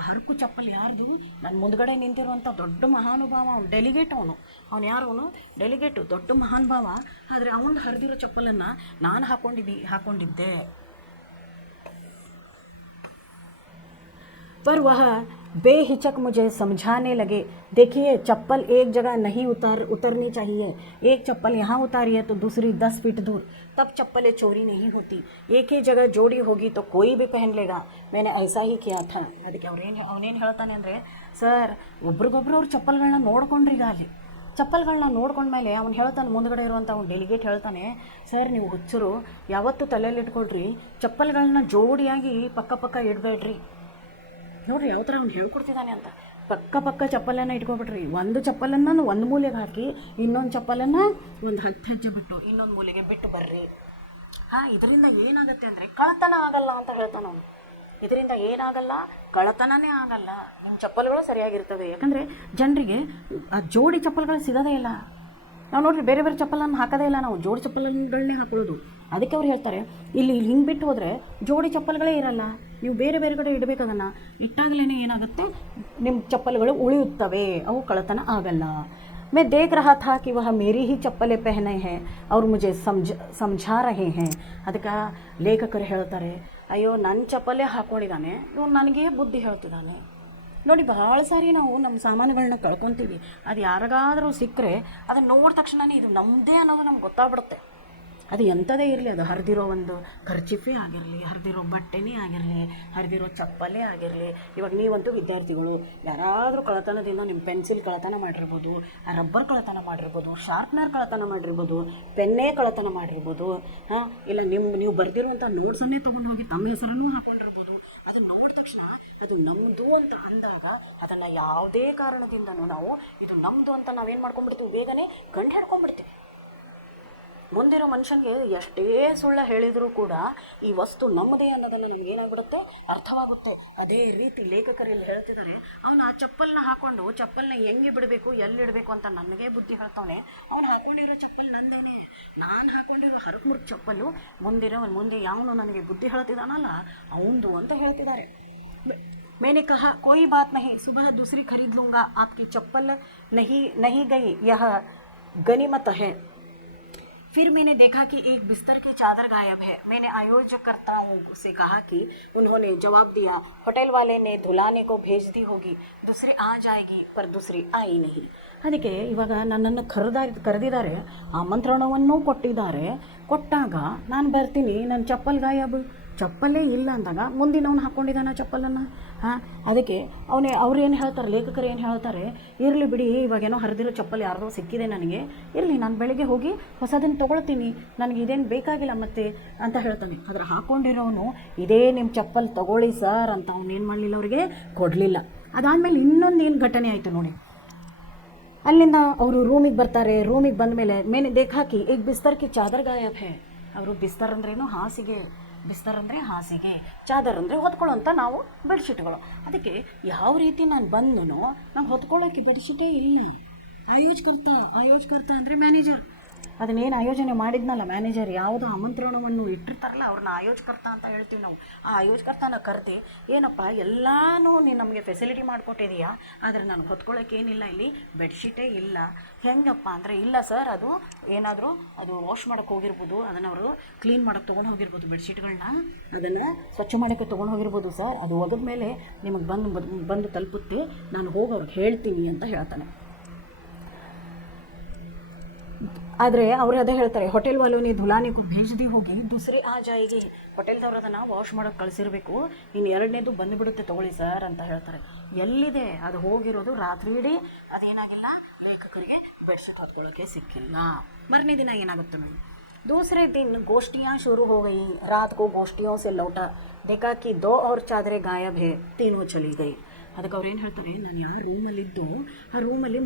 ಹರಕು ಚಪ್ಪಲ್ ಯಾರ್ದು, ನನ್ನ ಮುಂದ್ಗಡೆ ನಿಂತಿರುವಂಥ ದೊಡ್ಡ ಮಹಾನುಭಾವ, ಅವನು ಡೆಲಿಗೇಟ್. ಅವನು ಯಾರು, ಅವನು ಡೆಲಿಗೇಟು, ದೊಡ್ಡ ಮಹಾನುಭಾವ. ಆದರೆ ಅವನು ಹರಿದಿರೋ ಚಪ್ಪಲನ್ನು ನಾನು ಹಾಕ್ಕೊಂಡಿದ್ದೆ. पर वह बेहिचक मुझे समझाने लगे, देखिए चप्पल एक जगह नहीं उतरनी चाहिए, एक चप्पल यहाँ उतारी है तो दूसरी 10 फीट दूर, तब चप्पलें चोरी नहीं होती, एक ही जगह जोड़ी होगी तो कोई भी पहन लेगा, मैंने ऐसा ही किया था. ಅದಕ್ಕೆ ಅವನೇನು ಹೇಳ್ತಾನೆ ಅಂದರೆ, ಸರ್ ಒಬ್ರಿಗೊಬ್ರು ಅವ್ರ ಚಪ್ಪಲ್ಗಳನ್ನ ನೋಡ್ಕೊಂಡ್ರಿ. ಅಲ್ಲಿ ಚಪ್ಪಲ್ಗಳನ್ನ ನೋಡ್ಕೊಂಡ್ಮೇಲೆ ಅವ್ನು ಹೇಳ್ತಾನೆ, ಮುಂದ್ಗಡೆ ಇರುವಂಥ ಅವ್ನು ಡೆಲಿಗೇಟ್ ಹೇಳ್ತಾನೆ, ಸರ್ ನೀವು ಹುಚ್ಚರು, ಯಾವತ್ತೂ ತಲೆಯಲ್ಲಿ ಇಟ್ಕೊಳ್ರಿ, ಚಪ್ಪಲ್ಗಳನ್ನ ಜೋಡಿಯಾಗಿ ಪಕ್ಕ ಇಡಬೇಡ್ರಿ. ನೋಡಿರಿ ಯಾವ ಥರ ಅವ್ನು ಹೇಳ್ಕೊಡ್ತಿದ್ದಾನೆ ಅಂತ. ಪಕ್ಕ ಚಪ್ಪಲನ್ನು ಇಟ್ಕೊಬಿಟ್ರಿ, ಒಂದು ಚಪ್ಪಲನ್ನು ಒಂದು ಮೂಲೆಗೆ ಹಾಕಿ, ಇನ್ನೊಂದು ಚಪ್ಪಲನ್ನು ಒಂದು 10 ಹೆಜ್ಜೆ ಬಿಟ್ಟು ಇನ್ನೊಂದು ಮೂಲೆಗೆ ಬಿಟ್ಟು ಬರ್ರಿ. ಹಾಂ, ಇದರಿಂದ ಏನಾಗುತ್ತೆ ಅಂದರೆ ಕಳ್ಳತನ ಆಗಲ್ಲ ಅಂತ ಹೇಳ್ತಾನೆ ಅವನು. ಇದರಿಂದ ಏನಾಗಲ್ಲ, ಕಳ್ಳತನನೇ ಆಗಲ್ಲ, ನಿಮ್ಮ ಚಪ್ಪಲ್ಗಳು ಸರಿಯಾಗಿರ್ತವೆ. ಯಾಕಂದರೆ ಜನರಿಗೆ ಆ ಜೋಡಿ ಚಪ್ಪಲ್ಗಳು ಸಿಗೋದೇ ಇಲ್ಲ. ನಾವು ನೋಡಿರಿ ಬೇರೆ ಚಪ್ಪಲನ್ನು ಹಾಕೋದೇ ಇಲ್ಲ, ನಾವು ಜೋಡಿ ಚಪ್ಪಲ್ಗಳನ್ನೇ ಹಾಕೊಳ್ಳೋದು. ಅದಕ್ಕೆ ಅವ್ರು ಹೇಳ್ತಾರೆ, ಇಲ್ಲಿ ಹಿಂಗೆ ಬಿಟ್ಟು ಹೋದರೆ ಜೋಡಿ ಚಪ್ಪಲ್ಗಳೇ ಇರಲ್ಲ, ನೀವು ಬೇರೆ ಕಡೆ ಇಡಬೇಕು. ಅದನ್ನು ಇಟ್ಟಾಗಲೇ ಏನಾಗುತ್ತೆ, ನಿಮ್ಮ ಚಪ್ಪಲ್ಗಳು ಉಳಿಯುತ್ತವೆ, ಅವು ಕಳ್ಳತನ ಆಗಲ್ಲ. मैं देख रहा था कि वह मेरी ही चप्पलें पहने हैं और मुझे समझा रहे हैं. ಅದಕ್ಕೆ ಲೇಖಕರು ಹೇಳ್ತಾರೆ, ಅಯ್ಯೋ ನನ್ನ ಚಪ್ಪಲೇ ಹಾಕ್ಕೊಂಡಿದ್ದಾನೆ, ಇವನು ನನಗೆ ಬುದ್ಧಿ ಹೇಳ್ತಿದ್ದಾನೆ. ನೋಡಿ, ಬಹಳ ಸಾರಿ ನಾವು ನಮ್ಮ ಸಾಮಾನುಗಳನ್ನ ಕಳ್ಕೊತೀವಿ. ಅದು ಯಾರಿಗಾದರೂ ಸಿಕ್ಕರೆ ಅದನ್ನು ನೋಡಿದ ತಕ್ಷಣವೇ ಇದು ನಮ್ಮದೇ ಅನ್ನೋದು ನಮ್ಗೆ ಗೊತ್ತಾಗ್ಬಿಡುತ್ತೆ. ಅದು ಎಂಥದೇ ಇರಲಿ, ಅದು ಹರಿದಿರೋ ಒಂದು ಖರ್ಚಿಫೇ ಆಗಿರಲಿ, ಹರಿದಿರೋ ಬಟ್ಟೆನೇ ಆಗಿರಲಿ, ಹರಿದಿರೋ ಚಪ್ಪಲೇ ಆಗಿರಲಿ. ಇವಾಗ ನೀವಂತೂ ವಿದ್ಯಾರ್ಥಿಗಳು, ಯಾರಾದರೂ ಕಳ್ಳತನದಿಂದ ನಿಮ್ಮ ಪೆನ್ಸಿಲ್ ಕಳ್ಳತನ ಮಾಡಿರ್ಬೋದು, ರಬ್ಬರ್ ಕಳ್ಳತನ ಮಾಡಿರ್ಬೋದು, ಶಾರ್ಪ್ನರ್ ಕಳ್ಳತನ ಮಾಡಿರ್ಬೋದು, ಪೆನ್ನೇ ಕಳ್ಳತನ ಮಾಡಿರ್ಬೋದು. ಇಲ್ಲ ನೀವು ಬರೆದಿರುವಂಥ ನೋಟ್ಸನ್ನೇ ತೊಗೊಂಡು ಹೋಗಿ ತಮ್ಮ ಹೆಸರನ್ನೂ ಹಾಕ್ಕೊಂಡಿರ್ಬೋದು. ಅದು ನೋಡಿದ ತಕ್ಷಣ ಅದು ನಮ್ಮದು ಅಂತ ಅಂದಾಗ ಅದನ್ನು ಯಾವುದೇ ಕಾರಣದಿಂದನೂ ನಾವು ಇದು ನಮ್ಮದು ಅಂತ ನಾವೇನು ಮಾಡ್ಕೊಂಡ್ಬಿಡ್ತೀವಿ, ಬೇಗನೆ ಕಂಡು ಹಿಡ್ಕೊಂಡ್ಬಿಡ್ತೀವಿ. ಮುಂದಿರೋ ಮನುಷ್ಯನಿಗೆ ಎಷ್ಟೇ ಸುಳ್ಳು ಹೇಳಿದರೂ ಕೂಡ ಈ ವಸ್ತು ನಮ್ಮದೇ ಅನ್ನೋದನ್ನು ನಮಗೇನಾಗ್ಬಿಡುತ್ತೆ, ಅರ್ಥವಾಗುತ್ತೆ. ಅದೇ ರೀತಿ ಲೇಖಕರಲ್ಲಿ ಹೇಳ್ತಿದ್ದಾರೆ, ಅವನು ಆ ಚಪ್ಪಲ್ನ ಹಾಕ್ಕೊಂಡು ಚಪ್ಪಲ್ನ ಹೆಂಗೆ ಬಿಡಬೇಕು, ಎಲ್ಲಿಡಬೇಕು ಅಂತ ನನಗೆ ಬುದ್ಧಿ ಹೇಳ್ತಾವನೆ. ಅವನು ಹಾಕ್ಕೊಂಡಿರೋ ಚಪ್ಪಲ್ ನಂದೇನೆ, ನಾನು ಹಾಕ್ಕೊಂಡಿರೋ ಹರಕುಮುರ್ಕ್ ಚಪ್ಪಲು ಮುಂದೆ ಯಾವನು ನನಗೆ ಬುದ್ಧಿ ಹೇಳ್ತಿದ್ದಾನಲ್ಲ ಅವಂದು ಅಂತ ಹೇಳ್ತಿದ್ದಾರೆ. मैंने कहा कोई बात नहीं, सुबह दूसरी खरीद लूँगा, आपकी चप्पल नहीं गई, यह गनीमत है. फिर मैंने देखा कि एक बिस्तर की चादर गायब है. मैंने आयोजकर्ताओं से कहा कि उन्होंने जवाब दिया, होटल वाले ने धुलाने को भेज दी होगी, दूसरी आ जाएगी, पर दूसरी आई नहीं. ಅದಕ್ಕೆ ಇವಾಗ ನನ್ನನ್ನು ಕರೆದಿದ್ದಾರೆ, ಆಮಂತ್ರಣವನ್ನು ಕೊಟ್ಟಿದ್ದಾರೆ. ಕೊಟ್ಟಾಗ ನಾನು ಬರ್ತೀನಿ, ನನ್ನ ಚಪ್ಪಲ್ ಗಾಯಬ್, ಚಪ್ಪಲೇ ಇಲ್ಲ ಅಂದಾಗ ಮುಂದಿನವನು ಹಾಕ್ಕೊಂಡಿದ್ದಾನ ಚಪ್ಪಲನ್ನು. ಅದಕ್ಕೆ ಅವ್ರು ಏನು ಹೇಳ್ತಾರೆ, ಲೇಖಕರು ಏನು ಹೇಳ್ತಾರೆ, ಇರಲಿ ಬಿಡಿ ಇವಾಗೇನೋ ಹರಿದಿರೋ ಚಪ್ಪಲ್ ಯಾರ್ದೋ ಸಿಕ್ಕಿದೆ ನನಗೆ, ಇರಲಿ ನಾನು ಬೆಳಗ್ಗೆ ಹೋಗಿ ಹೊಸದನ್ನು ತೊಗೊಳ್ತೀನಿ, ನನಗೆ ಇದೇನು ಬೇಕಾಗಿಲ್ಲ ಮತ್ತೆ ಅಂತ ಹೇಳ್ತಾನೆ. ಅದ್ರ ಹಾಕ್ಕೊಂಡಿರೋನು ಇದೇ ನಿಮ್ಮ ಚಪ್ಪಲ್ ತೊಗೊಳ್ಳಿ ಸರ್ ಅಂತ ಏನು ಮಾಡಲಿಲ್ಲ, ಅವ್ರಿಗೆ ಕೊಡಲಿಲ್ಲ. ಅದಾದಮೇಲೆ ಇನ್ನೊಂದು ಏನು ಘಟನೆ ಆಯಿತು ನೋಡಿ. ಅಲ್ಲಿಂದ ಅವರು ರೂಮಿಗೆ ಬರ್ತಾರೆ. ರೂಮಿಗೆ ಬಂದ ಮೇಲೆ ಮೇನೆ ದೇಖಾಕಿ ಈಗ ಬಿಸ್ತರ್ಕಿ ಚಾದರ್ ಗಾಯಬ್ ಹೇ. ಅವರು ಬಿಸ್ತರ್ ಅಂದ್ರೇನು ಹಾಸಿಗೆ, ಬಿಸ್ತರ್ ಅಂದರೆ ಹಾಸಿಗೆ, ಚಾದರ್ ಅಂದರೆ ಹೊತ್ಕೊಳ್ಳೋಂಥ ನಾವು ಬೆಡ್ಶೀಟ್ಗಳು. ಅದಕ್ಕೆ ಯಾವ ರೀತಿ ನಾನು ಬಂದನೋ ನಂಗೆ ಹೊತ್ಕೊಳ್ಳೋಕ್ಕೆ ಬೆಡ್ಶೀಟೇ ಇಲ್ಲ. ಆಯೋಜಕರ್ತ ಅಂದರೆ ಮ್ಯಾನೇಜರ್. ಅದನ್ನೇನು ಆಯೋಜನೆ ಮಾಡಿದ್ನಲ್ಲ ಮ್ಯಾನೇಜರ್, ಯಾವುದೋ ಆಮಂತ್ರಣವನ್ನು ಇಟ್ಟಿರ್ತಾರಲ್ಲ ಅವ್ರನ್ನ ಆಯೋಜಕರ್ತ ಅಂತ ಹೇಳ್ತೀವಿ ನಾವು. ಆ ಆಯೋಜಕರ್ತನ ಕರೆದು, ಏನಪ್ಪ ಎಲ್ಲನೂ ನೀನು ನಮಗೆ ಫೆಸಿಲಿಟಿ ಮಾಡಿಕೊಟ್ಟಿದೀಯಾ, ಆದರೆ ನನಗೆ ಹೊತ್ಕೊಳ್ಳೋಕೆ ಏನಿಲ್ಲ, ಇಲ್ಲಿ ಬೆಡ್ಶೀಟೇ ಇಲ್ಲ, ಹೆಂಗಪ್ಪ ಅಂದರೆ, ಇಲ್ಲ ಸರ್ ಅದು ಏನಾದರೂ ಅದು ವಾಶ್ ಮಾಡೋಕ್ಕೆ ಹೋಗಿರ್ಬೋದು, ಅದನ್ನು ಅವರು ಕ್ಲೀನ್ ಮಾಡೋಕ್ಕೆ ತೊಗೊಂಡು ಹೋಗಿರ್ಬೋದು, ಬೆಡ್ಶೀಟ್ಗಳನ್ನ ಅದನ್ನು ಸ್ವಚ್ಛ ಮಾಡೋಕ್ಕೆ ತೊಗೊಂಡು ಹೋಗಿರ್ಬೋದು ಸರ್, ಅದು ಒಗೆದ ಮೇಲೆ ನಿಮಗೆ ಬಂದು ತಲುಪುತ್ತೆ, ನಾನು ಹೋಗಿ ಅವ್ರಿಗೆ ಹೇಳ್ತೀನಿ ಅಂತ ಹೇಳ್ತಾನೆ. ಆದರೆ ಅವರು ಅದೇ ಹೇಳ್ತಾರೆ, ಹೋಟೆಲ್ ವಾಲೋನಿ ಧುಲಾನಿಗೂ ಭೇಜ್ದಿ ಹೋಗಿ ದೂಸರಿ ಆ ಜಾಯಿಗೆ, ಹೋಟೆಲ್ದವ್ರು ಅದನ್ನು ವಾಶ್ ಮಾಡೋಕ್ಕೆ ಕಳಿಸಿರ್ಬೇಕು, ಇನ್ನು ಎರಡನೇದು ಬಂದುಬಿಡುತ್ತೆ ತೊಗೊಳ್ಳಿ ಸರ್ ಅಂತ ಹೇಳ್ತಾರೆ. ಎಲ್ಲಿದೆ ಅದು ಹೋಗಿರೋದು ರಾತ್ರಿ ಇಡೀ, ಅದೇನಾಗಿಲ್ಲ ಲೇಖಕರಿಗೆ ಬೆಡ್ಶೀಟ್ ಹೊತ್ಕೊಳ್ಳೋಕ್ಕೆ ಸಿಕ್ಕಿಲ್ಲ. ಮರನೇ ದಿನ ಏನಾಗುತ್ತೆ ನೋಡಿ, दूसरे दिन गोष्ठियाँ शुरू हो गई. रात को गोष्ठियों से लौटा, देखा कि 2 और चादरें गायब है, तीनों चली गई. ಅದಕ್ಕೆ ಅವ್ರು ಏನು ಹೇಳ್ತಾರೆ, ನಾನು ಯಾವ ರೂಮಲ್ಲಿದ್ದು ಆ ರೂಮಲ್ಲಿ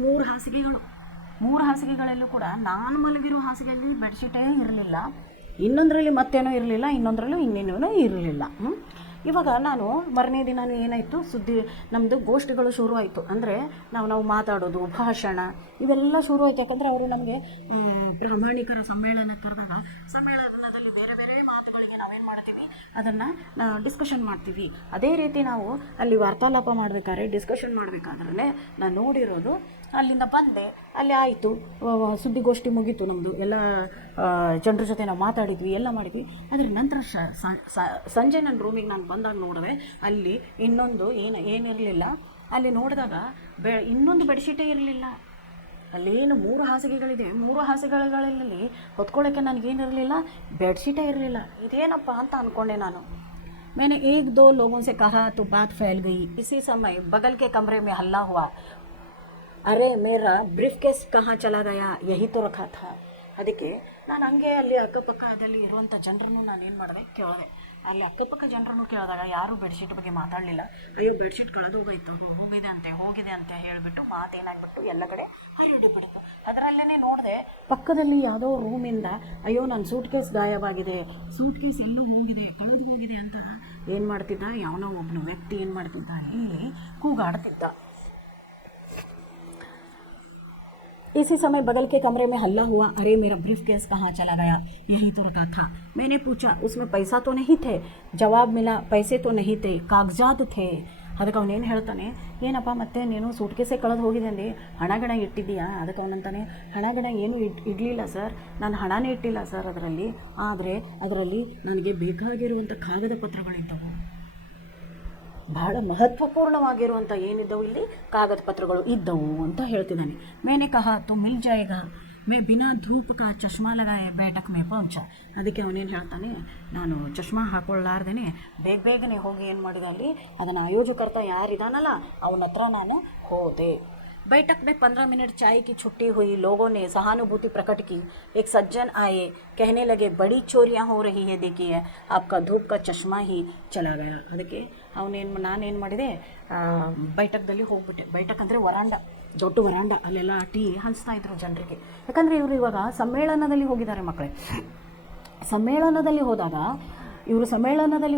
3 ಹಾಸಿಗೆಗಳಲ್ಲೂ ಕೂಡ ನಾನು ಮಲಗಿರೋ ಹಾಸಿಗೆಯಲ್ಲಿ ಬೆಡ್ಶೀಟೇ ಇರಲಿಲ್ಲ, ಇನ್ನೊಂದರಲ್ಲಿ ಮತ್ತೇನೋ ಇರಲಿಲ್ಲ, ಇನ್ನೊಂದರಲ್ಲೂ ಇನ್ನೇನೋ ಇರಲಿಲ್ಲ. ಇವಾಗ ನಾನು ಮರನೇ ದಿನ ಏನಾಯಿತು, ಸುದ್ದಿ ನಮ್ಮದು ಗೋಷ್ಠಿಗಳು ಶುರು ಆಯಿತು. ಅಂದರೆ ನಾವು ಮಾತಾಡೋದು, ಭಾಷಣ ಇವೆಲ್ಲ ಶುರು ಆಯಿತು. ಯಾಕಂದರೆ ಅವರು ನಮಗೆ ಪ್ರಾಮಾಣಿಕರ ಸಮ್ಮೇಳನ ಕರೆದಾಗ ಸಮ್ಮೇಳನದಲ್ಲಿ ಬೇರೆ ಬೇರೆ ಮಾತುಗಳಿಗೆ ನಾವೇನು ಮಾಡ್ತೀವಿ, ಅದನ್ನು ಡಿಸ್ಕಷನ್ ಮಾಡ್ತೀವಿ. ಅದೇ ರೀತಿ ನಾವು ಅಲ್ಲಿ ವಾರ್ತಾಲಾಪ ಮಾಡಬೇಕಾದ್ರೆ, ಡಿಸ್ಕಷನ್ ಮಾಡಬೇಕಾದ್ರೆ ನಾನು ನೋಡಿರೋದು, ಅಲ್ಲಿಂದ ಬಂದೆ, ಅಲ್ಲಿ ಆಯಿತು, ಸುದ್ದಿಗೋಷ್ಠಿ ಮುಗೀತು ನಮ್ಮದು, ಎಲ್ಲ ಜನರ ಜೊತೆ ನಾವು ಮಾತಾಡಿದ್ವಿ, ಎಲ್ಲ ಮಾಡಿದ್ವಿ. ಅದರ ನಂತರ ಸಂಜೆ ನನ್ನ ರೂಮಿಗೆ ನಾನು ಬಂದಾಗ ನೋಡಿದೆ, ಅಲ್ಲಿ ಇನ್ನೊಂದು ಏನಿರಲಿಲ್ಲ. ಅಲ್ಲಿ ನೋಡಿದಾಗ ಇನ್ನೊಂದು ಬೆಡ್ಶೀಟೇ ಇರಲಿಲ್ಲ. ಅಲ್ಲೇನು 3 ಹಾಸಿಗೆಗಳಿದೆ, 3 ಹಾಸಿಗೆಗಳಲ್ಲಿ ಹೊತ್ಕೊಳ್ಳೋಕ್ಕೆ ನನಗೇನಿರಲಿಲ್ಲ, ಬೆಡ್ಶೀಟೇ ಇರಲಿಲ್ಲ. ಇದೇನಪ್ಪ ಅಂತ ಅಂದ್ಕೊಂಡೆ ನಾನು. मैंने 1-2 लोगों से कहा तो बात फैल गई. इसी समय बगल के कमरे में हल्ला हुआ, अरे मेरा ब्रीफकेस कहाँ चला गया, यही तो रखा था. ಅದಕ್ಕೆ ನಾನು ಹಂಗೆ ಅಲ್ಲಿ ಅಕ್ಕಪಕ್ಕದಲ್ಲಿ ಇರುವಂಥ ಜನರನ್ನು ನಾನೇನು ಮಾಡಿದೆ, ಕೇಳಿದೆ. ಅಲ್ಲಿ ಅಕ್ಕಪಕ್ಕ ಜನರನ್ನು ಕೇಳಿದಾಗ ಯಾರೂ ಬೆಡ್ಶೀಟ್ ಬಗ್ಗೆ ಮಾತಾಡಲಿಲ್ಲ. ಅಯ್ಯೋ ಬೆಡ್ಶೀಟ್ ಕಳೆದೋಗೈತು, ಹೋಗಿದೆ ಅಂತ ಹೇಳಿಬಿಟ್ಟು ಮಾತೇನಾಗ್ಬಿಟ್ಟು ಎಲ್ಲ ಕಡೆ ಹರಿಡಿಬಿಡ್ತು. ಅದರಲ್ಲೇ ನೋಡಿದೆ, ಪಕ್ಕದಲ್ಲಿ ಯಾವುದೋ ರೂಮಿಂದ ಅಯ್ಯೋ ನನ್ನ ಸೂಟ್ ಕೇಸ್ ಗಾಯವಾಗಿದೆ, ಸೂಟ್ ಕೇಸ್ ಎಲ್ಲೋ ಹೋಗಿದೆ, ಕಳೆದು ಹೋಗಿದೆ ಅಂತ ಏನು ಮಾಡ್ತಿದ್ದ, ಯಾವನೋ ಒಬ್ಬನು ವ್ಯಕ್ತಿ ಏನು ಮಾಡ್ತಿದ್ದ, ಇಲ್ಲಿ ಕೂಗಾಡ್ತಿದ್ದ. इसी समय बगल के कमरे में हल्ला हुआ, अरे मेरा ब्रीफकेस कहाँ चला गया, यही तो रखा था. मैंने पूछा, उसमें पैसा तो नहीं थे. जवाब मिला, पैसे तो नहीं थे, कागजात थे. ಅದಕ್ಕೆ ಅವನೇನು ಹೇಳ್ತಾನೆ, ಏನಪ್ಪ ಮತ್ತೆ ನೀನು ಸೂಟ್ ಕೇಸೇ ಕಳೆದು ಹೋಗಿದೆ ಅಂದು ಹಣಗಣ ಇಟ್ಟಿದ್ದೀಯಾ? ಅದಕ್ಕೆ ಅವನಂತಾನೆ, ಹಣಗಣ ಏನೂ ಇಡಲಿಲ್ಲ ಸರ್, ನಾನು ಹಣನೇ ಇಟ್ಟಿಲ್ಲ ಸರ್ ಅದರಲ್ಲಿ, ಆದರೆ ಅದರಲ್ಲಿ ನನಗೆ ಬೇಕಾಗಿರುವಂಥ ಕಾಗದ ಪತ್ರಗಳಿದ್ದವು, ಬಹಳ ಮಹತ್ವಪೂರ್ಣವಾಗಿರುವಂಥ ಏನಿದ್ದವು, ಇಲ್ಲಿ ಕಾಗದ ಪತ್ರಗಳು ಇದ್ದವು ಅಂತ ಹೇಳ್ತಿದ್ದಾನೆ. ಮೇನೆ ಕಹಾ ತೋ ಮಿಲ್ ಜಾಯೇಗಾ, ಮೇ ಬಿನಾ ಧೂಪ್ ಕಾ ಚಶ್ಮಾ ಲಗಾಯೆ ಬೇಟಕ್ ಮೇ ಪೌಂಚ. ಅದಕ್ಕೆ ಅವನೇನು ಹೇಳ್ತಾನೆ, ನಾನು ಚಶ್ಮಾ ಹಾಕೊಳ್ಳಾರ್ದೇ ಬೇಗನೆ ಹೋಗಿ ಏನು ಮಾಡಿದೆ, ಅಲ್ಲಿ ಅದನ್ನು ಆಯೋಜಕರ್ತ ಯಾರಿದಾನಲ್ಲ ಅವನ ಹತ್ರ ನಾನು ಹೋದೆ. बैठक में 15 मिनट चाय की छुट्टी हुई. लोगों ने सहानुभूति प्रकट की. एक सज्जन आए, कहने लगे, बड़ी चोरियां हो रही है, देखिए आपका धूप का चश्मा ही चला गया. ಅದಕ್ಕೆ ನಾನೇನು ಮಾಡಿದೆ, ಬೈಠಕ್ದಲ್ಲಿ ಹೋಗ್ಬಿಟ್ಟೆ. ಬೈಠಕ್ ಅಂದರೆ ವರಾಂಡ, ದೊಡ್ಡ ವರಾಂಡ, ಅಲ್ಲೆಲ್ಲ ಟೀ ಹಂಚ್ತಾ ಇದ್ರು ಜನರಿಗೆ. ಯಾಕಂದರೆ ಇವರು ಇವಾಗ ಸಮ್ಮೇಳನದಲ್ಲಿ ಹೋಗಿದ್ದಾರೆ ಮಕ್ಕಳೇ. ಸಮ್ಮೇಳನದಲ್ಲಿ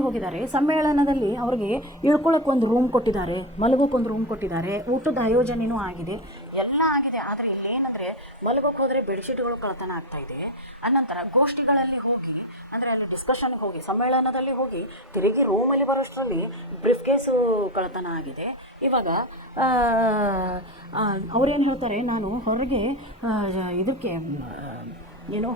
ಹೋಗಿದ್ದಾರೆ. ಸಮ್ಮೇಳನದಲ್ಲಿ ಅವ್ರಿಗೆ ಇಳ್ಕೊಳ್ಳೋಕೆ ಒಂದು ರೂಮ್ ಕೊಟ್ಟಿದ್ದಾರೆ, ಮಲಗೋಕ್ಕೊಂದು ರೂಮ್ ಕೊಟ್ಟಿದ್ದಾರೆ, ಊಟದ ಆಯೋಜನೆಯೂ ಆಗಿದೆ, ಎಲ್ಲ ಆಗಿದೆ. ಆದರೆ ಇಲ್ಲೇನಂದರೆ ಮಲಗೋಕೆ ಹೋದರೆ ಬೆಡ್ಶೀಟ್ಗಳು ಕಳ್ತನ ಆಗ್ತಾಯಿದೆ. ಅನಂತರ ಗೋಷ್ಠಿಗಳಲ್ಲಿ ಹೋಗಿ, ಅಂದರೆ ಅಲ್ಲಿ ಡಿಸ್ಕಷನ್ಗೆ ಹೋಗಿ, ಸಮ್ಮೇಳನದಲ್ಲಿ ಹೋಗಿ ತಿರುಗಿ ರೂಮಲ್ಲಿ ಬರೋಷ್ಟರಲ್ಲಿ ಬ್ರೀಫ್ ಕೇಸು ಕಳ್ತನ ಆಗಿದೆ. ಇವಾಗ ಅವ್ರೇನು ಹೇಳ್ತಾರೆ, ನಾನು ಹೊರಗೆ ಇದಕ್ಕೆ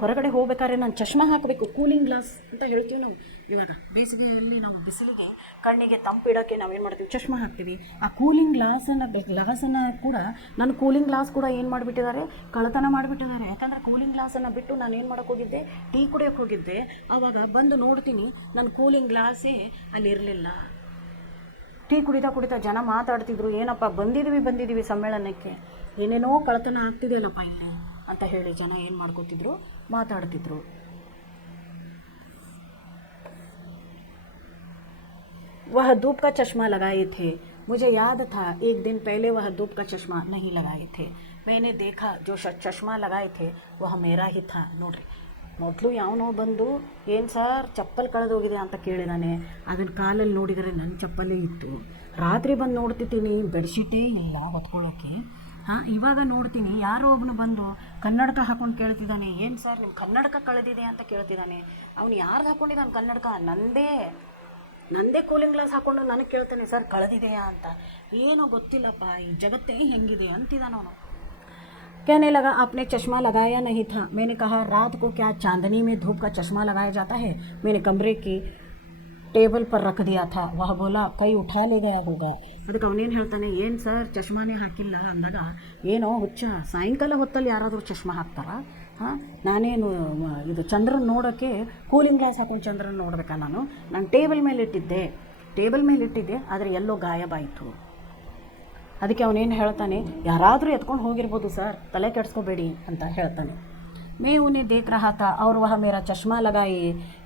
ಹೊರಗಡೆ ಹೋಗ್ಬೇಕಾದ್ರೆ ನಾನು ಚಶ್ಮಾ ಹಾಕಬೇಕು, ಕೂಲಿಂಗ್ ಗ್ಲಾಸ್ ಅಂತ ಹೇಳ್ತೀವಿ ನಾವು, ಇವಾಗ ಬೇಸಿಗೆಯಲ್ಲಿ ನಾವು ಬಿಸಿಲಿಗೆ ಕಣ್ಣಿಗೆ ತಂಪಿಡೋಕ್ಕೆ ನಾವೇನು ಮಾಡ್ತೀವಿ, ಚಶ್ಮಾ ಹಾಕ್ತೀವಿ. ಆ ಕೂಲಿಂಗ್ ಗ್ಲಾಸನ್ನು ಕೂಡ ನಾನು ಕೂಲಿಂಗ್ ಗ್ಲಾಸ್ ಕೂಡ ಏನು ಮಾಡಿಬಿಟ್ಟಿದ್ದಾರೆ, ಕಳ್ಳತನ ಮಾಡಿಬಿಟ್ಟಿದ್ದಾರೆ. ಯಾಕಂದರೆ ಕೂಲಿಂಗ್ ಗ್ಲಾಸನ್ನು ಬಿಟ್ಟು ನಾನು ಏನು ಮಾಡೋಕ್ಕೆ ಹೋಗಿದ್ದೆ, ಟೀ ಕುಡಿಯೋಕ್ಕೆ ಹೋಗಿದ್ದೆ. ಆವಾಗ ಬಂದು ನೋಡ್ತೀನಿ ನನ್ನ ಕೂಲಿಂಗ್ ಗ್ಲಾಸೇ ಅಲ್ಲಿರಲಿಲ್ಲ. ಟೀ ಕುಡಿತಾ ಜನ ಮಾತಾಡ್ತಿದ್ರು, ಏನಪ್ಪ ಬಂದಿದ್ದೀವಿ ಸಮ್ಮೇಳನಕ್ಕೆ, ಏನೇನೋ ಕಳ್ಳತನ ಆಗ್ತಿದೆಯಲ್ಲಪ್ಪ ಇಲ್ಲಿ ಅಂತ ಹೇಳಿ ಜನ ಏನು ಮಾಡ್ಕೋತಿದ್ರು, ಮಾತಾಡ್ತಿದ್ರು. वह धूप का चश्मा लगाए थे, मुझे याद था एक दिन पहले वह धूप का चश्मा नहीं लगाए थे. मैंने देखा जो चश्मा लगाए थे वह मेरा ही था. ನೋಡ್ರಿ, ಮೊದಲು ಯಾವನೋ ಬಂದು ಏನು ಸರ್ ಚಪ್ಪಲ್ ಕಳೆದೋಗಿದೆ ಅಂತ ಕೇಳಿದಾನೆ. ಅದನ್ನು ಕಾಲಲ್ಲಿ ನೋಡಿದರೆ ನನ್ನ ಚಪ್ಪಲ್ಲೇ ಇತ್ತು. ರಾತ್ರಿ ಬಂದು ನೋಡ್ತಿದ್ದೀನಿ ಬೆಡ್ಶೀಟೇ ಇಲ್ಲ ಹೊತ್ಕೊಳ್ಳೋಕ್ಕೆ. ಇವಾಗ ನೋಡ್ತೀನಿ ಯಾರೋ ಒಬ್ಬನು ಬಂದು ಕನ್ನಡಕ ಹಾಕೊಂಡು ಕೇಳ್ತಿದ್ದಾನೆ, ಏನು ಸರ್ ನಿಮ್ಮ ಕನ್ನಡಕ ಕಳೆದಿದೆ ಅಂತ ಕೇಳ್ತಿದ್ದಾನೆ. ಅವನು ಯಾರ್ದು ಹಾಕ್ಕೊಂಡಿದ್ದಾನೆ ಕನ್ನಡಕ? ನಂದೇ ಕೂಲಿಂಗ್ ಗ್ಲಾಸ್ ಹಾಕ್ಕೊಂಡು ನನಗೆ ಕೇಳ್ತಾನೆ ಸರ್ ಕಳೆದಿದೆಯಾ ಅಂತ. ಏನೋ ಗೊತ್ತಿಲ್ಲಪ್ಪ, ಈ ಜಗತ್ತೇ ಹೆಂಗಿದೆ ಅಂತಿದ್ದಾನವನು. कहने लगा आपने चश्मा लगाया नहीं था. मैंने कहा रात को क्या चांदनी में धूप का चश्मा लगाया जाता है. मैंने कमरे की ಟೇಬಲ್ ಪರ್ ರಖ ದಿಯಾ ಥಾ. ವಹ ಬೋಲಾ ಕೈ ಉಠಾ ಲೇ ಗಯಾ ಹೋಗಾ. ಅದಕ್ಕೆ ಅವನೇನು ಹೇಳ್ತಾನೆ, ಏನು ಸರ್ ಚಶ್ಮಾನೇ ಹಾಕಿಲ್ಲ ಅಂದಾಗ, ಏನೋ ಹುಚ್ಚ, ಸಾಯಂಕಾಲ ಹೊತ್ತಲ್ಲಿ ಯಾರಾದರೂ ಚಶ್ಮಾ ಹಾಕ್ತಾರಾ? ನಾನೇನು ಇದು ಚಂದ್ರನ ನೋಡೋಕ್ಕೆ ಕೂಲಿಂಗ್ ಗ್ಲಾಸ್ ಹಾಕೊಂಡು ಚಂದ್ರನ ನೋಡಬೇಕಾ? ನಾನು ಟೇಬಲ್ ಮೇಲೆ ಇಟ್ಟಿದ್ದೆ ಆದರೆ ಎಲ್ಲೋ ಗಾಯಬಾಯಿತು. ಅದಕ್ಕೆ ಅವನೇನು ಹೇಳ್ತಾನೆ, ಯಾರಾದರೂ ಎತ್ಕೊಂಡು ಹೋಗಿರ್ಬೋದು ಸರ್, ತಲೆ ಕೆಡಿಸ್ಕೋಬೇಡಿ ಅಂತ ಹೇಳ್ತಾನೆ. मैं उन्हें देख रहा था और वह मेरा चश्मा लगाए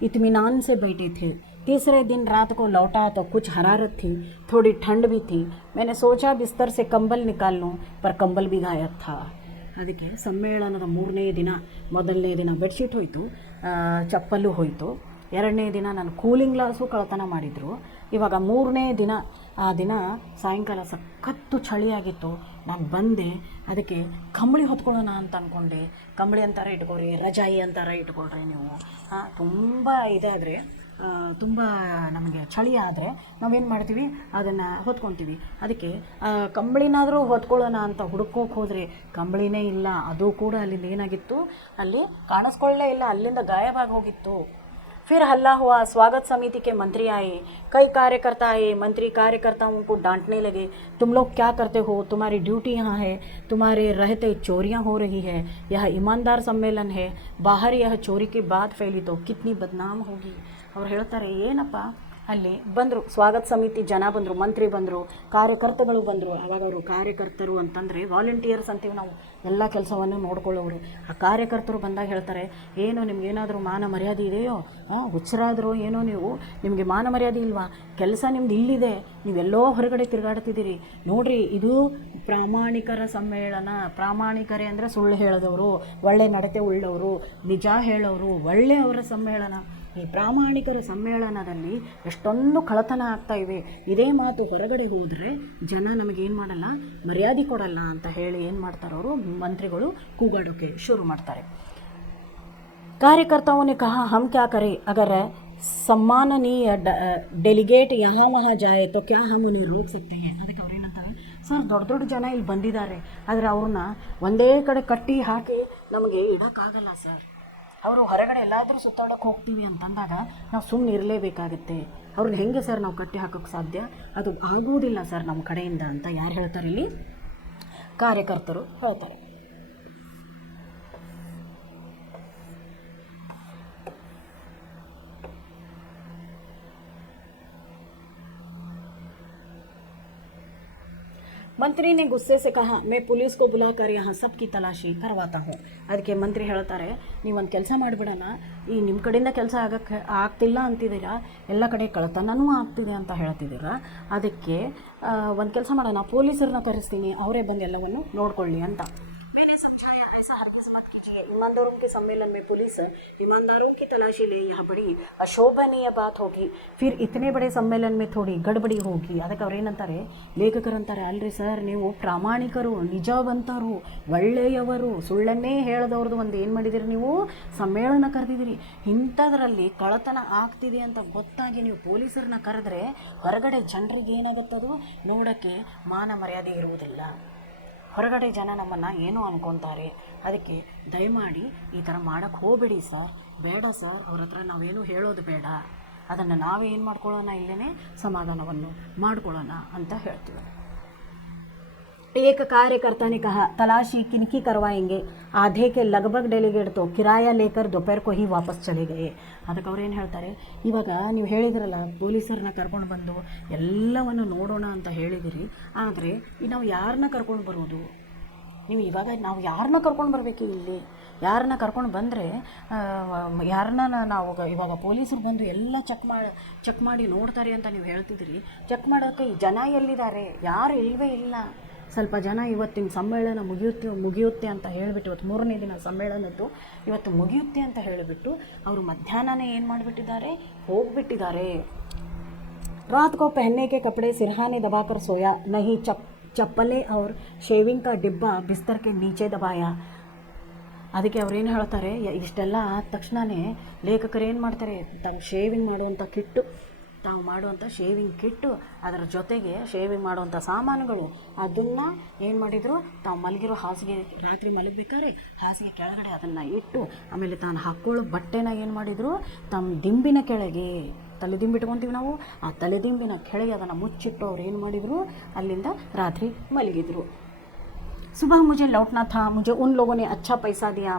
इत्मीनान से बैठे थे. तीसरे दिन रात को लौटा तो कुछ हरारत थी, थोड़ी ठंड भी थी. मैंने सोचा बिस्तर से कंबल निकाल लूँ, पर कंबल भी गायब था. ಅದಕ್ಕೆ ಸಮ್ಮೇಳನದ 3ನೇ ದಿನ, ಮೊದಲನೇ ದಿನ ಬೆಡ್ಶೀಟ್ ಹೋಯಿತು, ಚಪ್ಪಲು ಹೋಯಿತು. 2ನೇ ದಿನ ನಾನು ಕೂಲಿಂಗ್ ಗ್ಲಾಸು ಕಳ್ಳತನ ಮಾಡಿದರು. ಇವಾಗ 3ನೇ ದಿನ, ಆ ದಿನ ಸಾಯಂಕಾಲ ಸಖತ್ತು ಚಳಿಯಾಗಿತ್ತು. ನಾನು ಬಂದೆ, ಅದಕ್ಕೆ ಕಂಬಳಿ ಹೊತ್ಕೊಳ್ಳೋಣ ಅಂತ ಅಂದ್ಕೊಂಡೆ. ಕಂಬಳಿ ಅಂತಾರೆ ಇಟ್ಕೊಳ್ರಿ, ರಜಾಯಿ ಅಂತಾರೆ ಇಟ್ಕೊಳ್ರಿ ನೀವು. ತುಂಬ ಇದಾದರೆ, ತುಂಬ ನಮಗೆ ಚಳಿ ಆದರೆ ನಾವೇನು ಮಾಡ್ತೀವಿ, ಅದನ್ನು ಹೊತ್ಕೊತೀವಿ. ಅದಕ್ಕೆ ಕಂಬಳಿನಾದರೂ ಹೊತ್ಕೊಳ್ಳೋಣ ಅಂತ ಹುಡುಕೋಕೆ ಹೋದರೆ ಕಂಬಳಿನೇ ಇಲ್ಲ. ಅದು ಕೂಡ ಅಲ್ಲಿಂದ ಏನಾಗಿತ್ತು, ಅಲ್ಲಿ ಕಾಣಿಸ್ಕೊಳ್ಳೇ ಇಲ್ಲ, ಅಲ್ಲಿಂದ ಗಾಯವಾಗಿ ಹೋಗಿತ್ತು. फिर हल्ला हुआ. स्वागत समिति के मंत्री आए, कई कार्यकर्ता आए. मंत्री कार्यकर्ताओं को डांटने लगे, तुम लोग क्या करते हो, तुम्हारी ड्यूटी यहाँ है, तुम्हारे रहते चोरियाँ हो रही है. यह ईमानदार सम्मेलन है, बाहर यह चोरी की बात फैली तो कितनी बदनाम होगी. ಅವ್ರು ಹೇಳ್ತಾರೆ, ಏನಪ್ಪ ಅಲ್ಲಿ ಬಂದರು, ಸ್ವಾಗತ ಸಮಿತಿ ಜನ ಬಂದರು, ಮಂತ್ರಿ ಬಂದರು, ಕಾರ್ಯಕರ್ತಗಳು ಬಂದರು. ಆವಾಗ ಅವರು ಕಾರ್ಯಕರ್ತರು ಅಂತಂದರೆ ವಾಲಂಟಿಯರ್ಸ್ ಅಂತೀವಿ ನಾವು, ಎಲ್ಲ ಕೆಲಸವನ್ನು ನೋಡ್ಕೊಳ್ಳೋರು. ಆ ಕಾರ್ಯಕರ್ತರು ಬಂದಾಗ ಹೇಳ್ತಾರೆ, ಏನು ನಿಮ್ಗೇನಾದರೂ ಮಾನ ಮರ್ಯಾದೆ ಇದೆಯೋ, ಹುಚ್ಚರಾದರೂ ಏನೋ ನೀವು, ನಿಮಗೆ ಮಾನ ಮರ್ಯಾದೆ ಇಲ್ವಾ? ಕೆಲಸ ನಿಮ್ದು ಇಲ್ಲಿದೆ, ನೀವೆಲ್ಲೋ ಹೊರಗಡೆ ತಿರುಗಾಡ್ತಿದ್ದೀರಿ. ನೋಡಿರಿ, ಇದು ಪ್ರಾಮಾಣಿಕರ ಸಮ್ಮೇಳನ. ಪ್ರಾಮಾಣಿಕರೇ ಅಂದರೆ ಸುಳ್ಳು ಹೇಳೋದವರು, ಒಳ್ಳೆ ನಡತೆ ಉಳ್ಳವರು, ನಿಜ ಹೇಳೋರು, ಒಳ್ಳೆಯವರ ಸಮ್ಮೇಳನ. ಈ ಪ್ರಾಮಾಣಿಕರ ಸಮ್ಮೇಳನದಲ್ಲಿ ಎಷ್ಟೊಂದು ಕಳ್ಳತನ ಆಗ್ತಾ ಇವೆ. ಇದೇ ಮಾತು ಹೊರಗಡೆ ಹೋದರೆ ಜನ ನಮಗೇನು ಮಾಡಲ್ಲ, ಮರ್ಯಾದೆ ಕೊಡಲ್ಲ ಅಂತ ಹೇಳಿ ಏನು ಮಾಡ್ತಾರೆ ಅವರು, ಮಂತ್ರಿಗಳು ಕೂಗಾಡೋಕ್ಕೆ ಶುರು ಮಾಡ್ತಾರೆ. कार्यकर्ताओं ने कहा हम क्या करें, अगर सम्माननीय डेलीगेट यहाँ वहाँ जाए तो क्या हम उन्हें रोक सकते हैं. ಅದಕ್ಕೆ ಅವ್ರು ಏನಂತಾರೆ, ಸರ್ ದೊಡ್ಡ ಜನ ಇಲ್ಲಿ ಬಂದಿದ್ದಾರೆ, ಆದರೆ ಅವ್ರನ್ನ ಒಂದೇ ಕಡೆ ಕಟ್ಟಿ ಹಾಕಿ ನಮಗೆ ಇಡೋಕ್ಕಾಗಲ್ಲ ಸರ್. ಅವರು ಹೊರಗಡೆ ಎಲ್ಲಾದರೂ ಸುತ್ತಾಡೋಕ್ಕೆ ಹೋಗ್ತೀವಿ ಅಂತಂದಾಗ ನಾವು ಸುಮ್ಮನೆ ಇರಲೇಬೇಕಾಗುತ್ತೆ. ಅವ್ರನ್ನ ಹೆಂಗೆ ಸರ್ ನಾವು ಕಟ್ಟಿ ಹಾಕೋಕ್ಕೆ ಸಾಧ್ಯ? ಅದು ಆಗುವುದಿಲ್ಲ ಸರ್ ನಮ್ಮ ಕಡೆಯಿಂದ ಅಂತ ಯಾರು ಹೇಳ್ತಾರೆ ಇಲ್ಲಿ? ಕಾರ್ಯಕರ್ತರು ಹೇಳ್ತಾರೆ. ಮಂತ್ರಿ ने गुस्से से कहा मैं पुलिस को बुलाकर यहाँ सबकी तलाशी करवाता हूँ. ಅದಕ್ಕೆ ಮಂತ್ರಿ ಹೇಳ್ತಾರೆ, ನೀವೊಂದು ಕೆಲಸ ಮಾಡಿಬಿಡೋಣ, ಈ ನಿಮ್ಮ ಕಡೆಯಿಂದ ಕೆಲಸ ಆಗ್ತಿಲ್ಲ ಅಂತಿದ್ದೀರಾ, ಎಲ್ಲ ಕಡೆ ಕಳ್ಳತನನೂ ಆಗ್ತಿದೆ ಅಂತ ಹೇಳ್ತಿದ್ದೀರಾ, ಅದಕ್ಕೆ ಒಂದು ಕೆಲಸ ಮಾಡೋಣ, ಪೊಲೀಸರನ್ನ ಕರೆಸ್ತೀನಿ, ಅವರೇ ಬಂದು ಎಲ್ಲವನ್ನು ನೋಡ್ಕೊಳ್ಳಿ ಅಂತ. ईमानदारों के सम्मेलन में पुलिस ईमानदारों की तलाशी ले, यह बड़ी अशोभनीय बात होगी. फिर इतने बड़े सम्मेलन में थोड़ी गड़बड़ी होगी. ಅದಕ್ಕೆ ಅವ್ರು ಏನಂತಾರೆ, ಲೇಖಕರು ಅಂತಾರೆ, ಅಲ್ರಿ ಸರ್ ನೀವು ಪ್ರಾಮಾಣಿಕರು, ನಿಜವಂತರು, ಒಳ್ಳೆಯವರು, ಸುಳ್ಳನ್ನೇ ಹೇಳದವ್ರದ್ದು ಒಂದು ಏನು ಮಾಡಿದಿರಿ ನೀವು, ಸಮ್ಮೇಳನ ಕರೆದಿದ್ದೀರಿ. ಇಂಥದ್ರಲ್ಲಿ ಕಳ್ಳತನ ಆಗ್ತಿದೆ ಅಂತ ಗೊತ್ತಾಗಿ ನೀವು ಪೊಲೀಸರನ್ನ ಕರೆದ್ರೆ ಹೊರಗಡೆ ಜನರಿಗೆ ಏನಾಗುತ್ತದು ನೋಡೋಕ್ಕೆ ಮಾನ ಮರ್ಯಾದೆ ಇರುವುದಿಲ್ಲ. ಹೊರಗಡೆ ಜನ ನಮ್ಮನ್ನು ಏನೋ ಅನ್ಕೊತಾರೆ. ಅದಕ್ಕೆ ದಯಮಾಡಿ ಈ ಥರ ಮಾಡೋಕ್ಕೆ ಹೋಗಬೇಡಿ ಸರ್, ಬೇಡ ಸರ್, ಅವ್ರ ಹತ್ರ ನಾವೇನು ಹೇಳೋದು ಬೇಡ ಅದನ್ನು ನಾವೇ ಏನು ಮಾಡ್ಕೊಳ್ಳೋಣ, ಇಲ್ಲೇ ಸಮಾಧಾನವನ್ನು ಮಾಡ್ಕೊಳ್ಳೋಣ ಅಂತ ಹೇಳ್ತೀವಿ. एक कार्यकर्ता ने कहा, तलाशी किनकी करवाएंगे? आधे के लगभग डेलीगेट तो किराया लेकर दोपहर को ही वापस चले गए. ಅದಕ್ಕೆ ಅವ್ರು ಏನು ಹೇಳ್ತಾರೆ, ಇವಾಗ ನೀವು ಹೇಳಿದ್ರಲ್ಲ ಪೊಲೀಸರನ್ನ ಕರ್ಕೊಂಡು ಬಂದು ಎಲ್ಲವನ್ನು ನೋಡೋಣ ಅಂತ ಹೇಳಿದಿರಿ, ಆದರೆ ನಾವು ಯಾರನ್ನ ಕರ್ಕೊಂಡು ಬರೋದು? ನೀವು ಇವಾಗ ನಾವು ಯಾರನ್ನ ಕರ್ಕೊಂಡು ಬರಬೇಕು? ಇಲ್ಲಿ ಯಾರನ್ನ ಕರ್ಕೊಂಡು ಬಂದರೆ ಯಾರನ್ನ ನಾವು ಇವಾಗ ಪೊಲೀಸರು ಬಂದು ಎಲ್ಲ ಚೆಕ್ ಮಾಡಿ ನೋಡ್ತಾರೆ ಅಂತ ನೀವು ಹೇಳ್ತಿದ್ದೀರಿ. ಚೆಕ್ ಮಾಡೋಕ್ಕೆ ಜನ ಎಲ್ಲಿದ್ದಾರೆ? ಯಾರು ಇಲ್ಲವೇ ಇಲ್ಲ. ಸ್ವಲ್ಪ ಜನ ಇವತ್ತಿನ ಸಮ್ಮೇಳನ ಮುಗಿಯುತ್ತೆ ಅಂತ ಹೇಳಿಬಿಟ್ಟು, ಇವತ್ತು 3ನೇ ದಿನ ಸಮ್ಮೇಳನದ್ದು ಇವತ್ತು ಮುಗಿಯುತ್ತೆ ಅಂತ ಹೇಳಿಬಿಟ್ಟು ಅವರು ಮಧ್ಯಾಹ್ನನೇ ಏನು ಮಾಡಿಬಿಟ್ಟಿದ್ದಾರೆ, ಹೋಗಿಬಿಟ್ಟಿದ್ದಾರೆ. रात को पहनने के कपड़े सिरहाने दबाकर सोया, नहीं चप्पलें और शेविंग का डिब्बा बिस्तर के नीचे दबाया. ಅದಕ್ಕೆ ಅವ್ರೇನು ಹೇಳ್ತಾರೆ, ಇಷ್ಟೆಲ್ಲ ಆದ ತಕ್ಷಣವೇ ಲೇಖಕರು ಏನು ಮಾಡ್ತಾರೆ, ತಾವು ಶೇವಿಂಗ್ ಮಾಡುವಂಥ ಕಿಟ್ಟು, ತಾವು ಮಾಡುವಂಥ ಶೇವಿಂಗ್ ಕಿಟ್ಟು, ಅದರ ಜೊತೆಗೆ ಶೇವಿಂಗ್ ಮಾಡುವಂಥ ಸಾಮಾನುಗಳು, ಅದನ್ನು ಏನು ಮಾಡಿದರು, ತಾವು ಮಲಗಿರೋ ಹಾಸಿಗೆ, ರಾತ್ರಿ ಮಲಗಬೇಕಾದ್ರೆ ಹಾಸಿಗೆ ಕೆಳಗಡೆ ಅದನ್ನು ಇಟ್ಟು, ಆಮೇಲೆ ತಾನು ಹಾಕ್ಕೊಳ್ಳೋ ಬಟ್ಟೆನ ಏನು ಮಾಡಿದರು, ತಮ್ಮ ದಿಂಬಿನ ಕೆಳಗೆ, ತಲೆದಿಂಬು ಇಟ್ಕೊತೀವಿ ನಾವು, ಆ ತಲೆದಿಂಬಿನ ಕೆಳಗೆ ಅದನ್ನು ಮುಚ್ಚಿಟ್ಟು ಅವ್ರು ಏನು ಮಾಡಿದರು, ಅಲ್ಲಿಂದ ರಾತ್ರಿ ಮಲಗಿದರು. सुबह मुझे लौटना था, मुझे उन लोगों ने अच्छा पैसा दिया,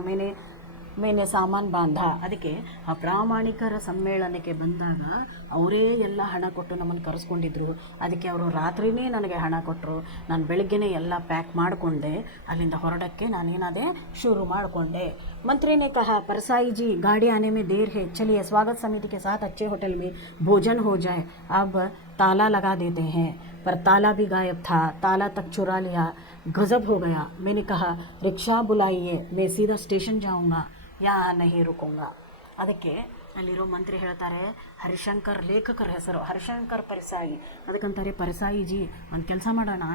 मैंने ಸಾಮಾನು ಬಾಂಧ. ಅದಕ್ಕೆ ಆ ಪ್ರಾಮಾಣಿಕರ ಸಮ್ಮೇಳನಕ್ಕೆ ಬಂದಾಗ ಅವರೇ ಎಲ್ಲ ಹಣ ಕೊಟ್ಟು ನಮ್ಮನ್ನು ಕರೆಸ್ಕೊಂಡಿದ್ರು. ಅದಕ್ಕೆ ಅವರು ರಾತ್ರಿನೇ ನನಗೆ ಹಣ ಕೊಟ್ಟರು. ನಾನು ಬೆಳಗ್ಗೆನೇ ಎಲ್ಲ ಪ್ಯಾಕ್ ಮಾಡಿಕೊಂಡೆ. ಅಲ್ಲಿಂದ ಹೊರಡಕ್ಕೆ ನಾನೇನಾದೆ, ಶುರು ಮಾಡಿಕೊಂಡೆ. मंत्री ने कहा, परसाई जी गाड़ी आने में देर है, चलिए स्वागत समिति के साथ अच्छे होटल में भोजन हो जाए, अब ताला लगा देते हैं. पर ताला भी गायब था, ताला तक चुरा लिया. गजब हो गया. मैंने कहा, रिक्शा बुलाइए, मैं सीधा स्टेशन जाऊंगा, यहाँ नहीं रुकूंगा. ಅದಕ್ಕೆ ಅಲ್ಲಿರೋ ಮಂತ್ರಿ ಹೇಳ್ತಾರೆ, ಹರಿಶಂಕರ್, ಲೇಖಕರ ಹೆಸರು ಹರಿಶಂಕರ್ ಪರಿಸಾಯಿ. ಅದಕ್ಕಂತಾರೆ, ಪರಿಸಾಯಿ ಜಿ ಒಂದು ಕೆಲಸ ಮಾಡೋಣ,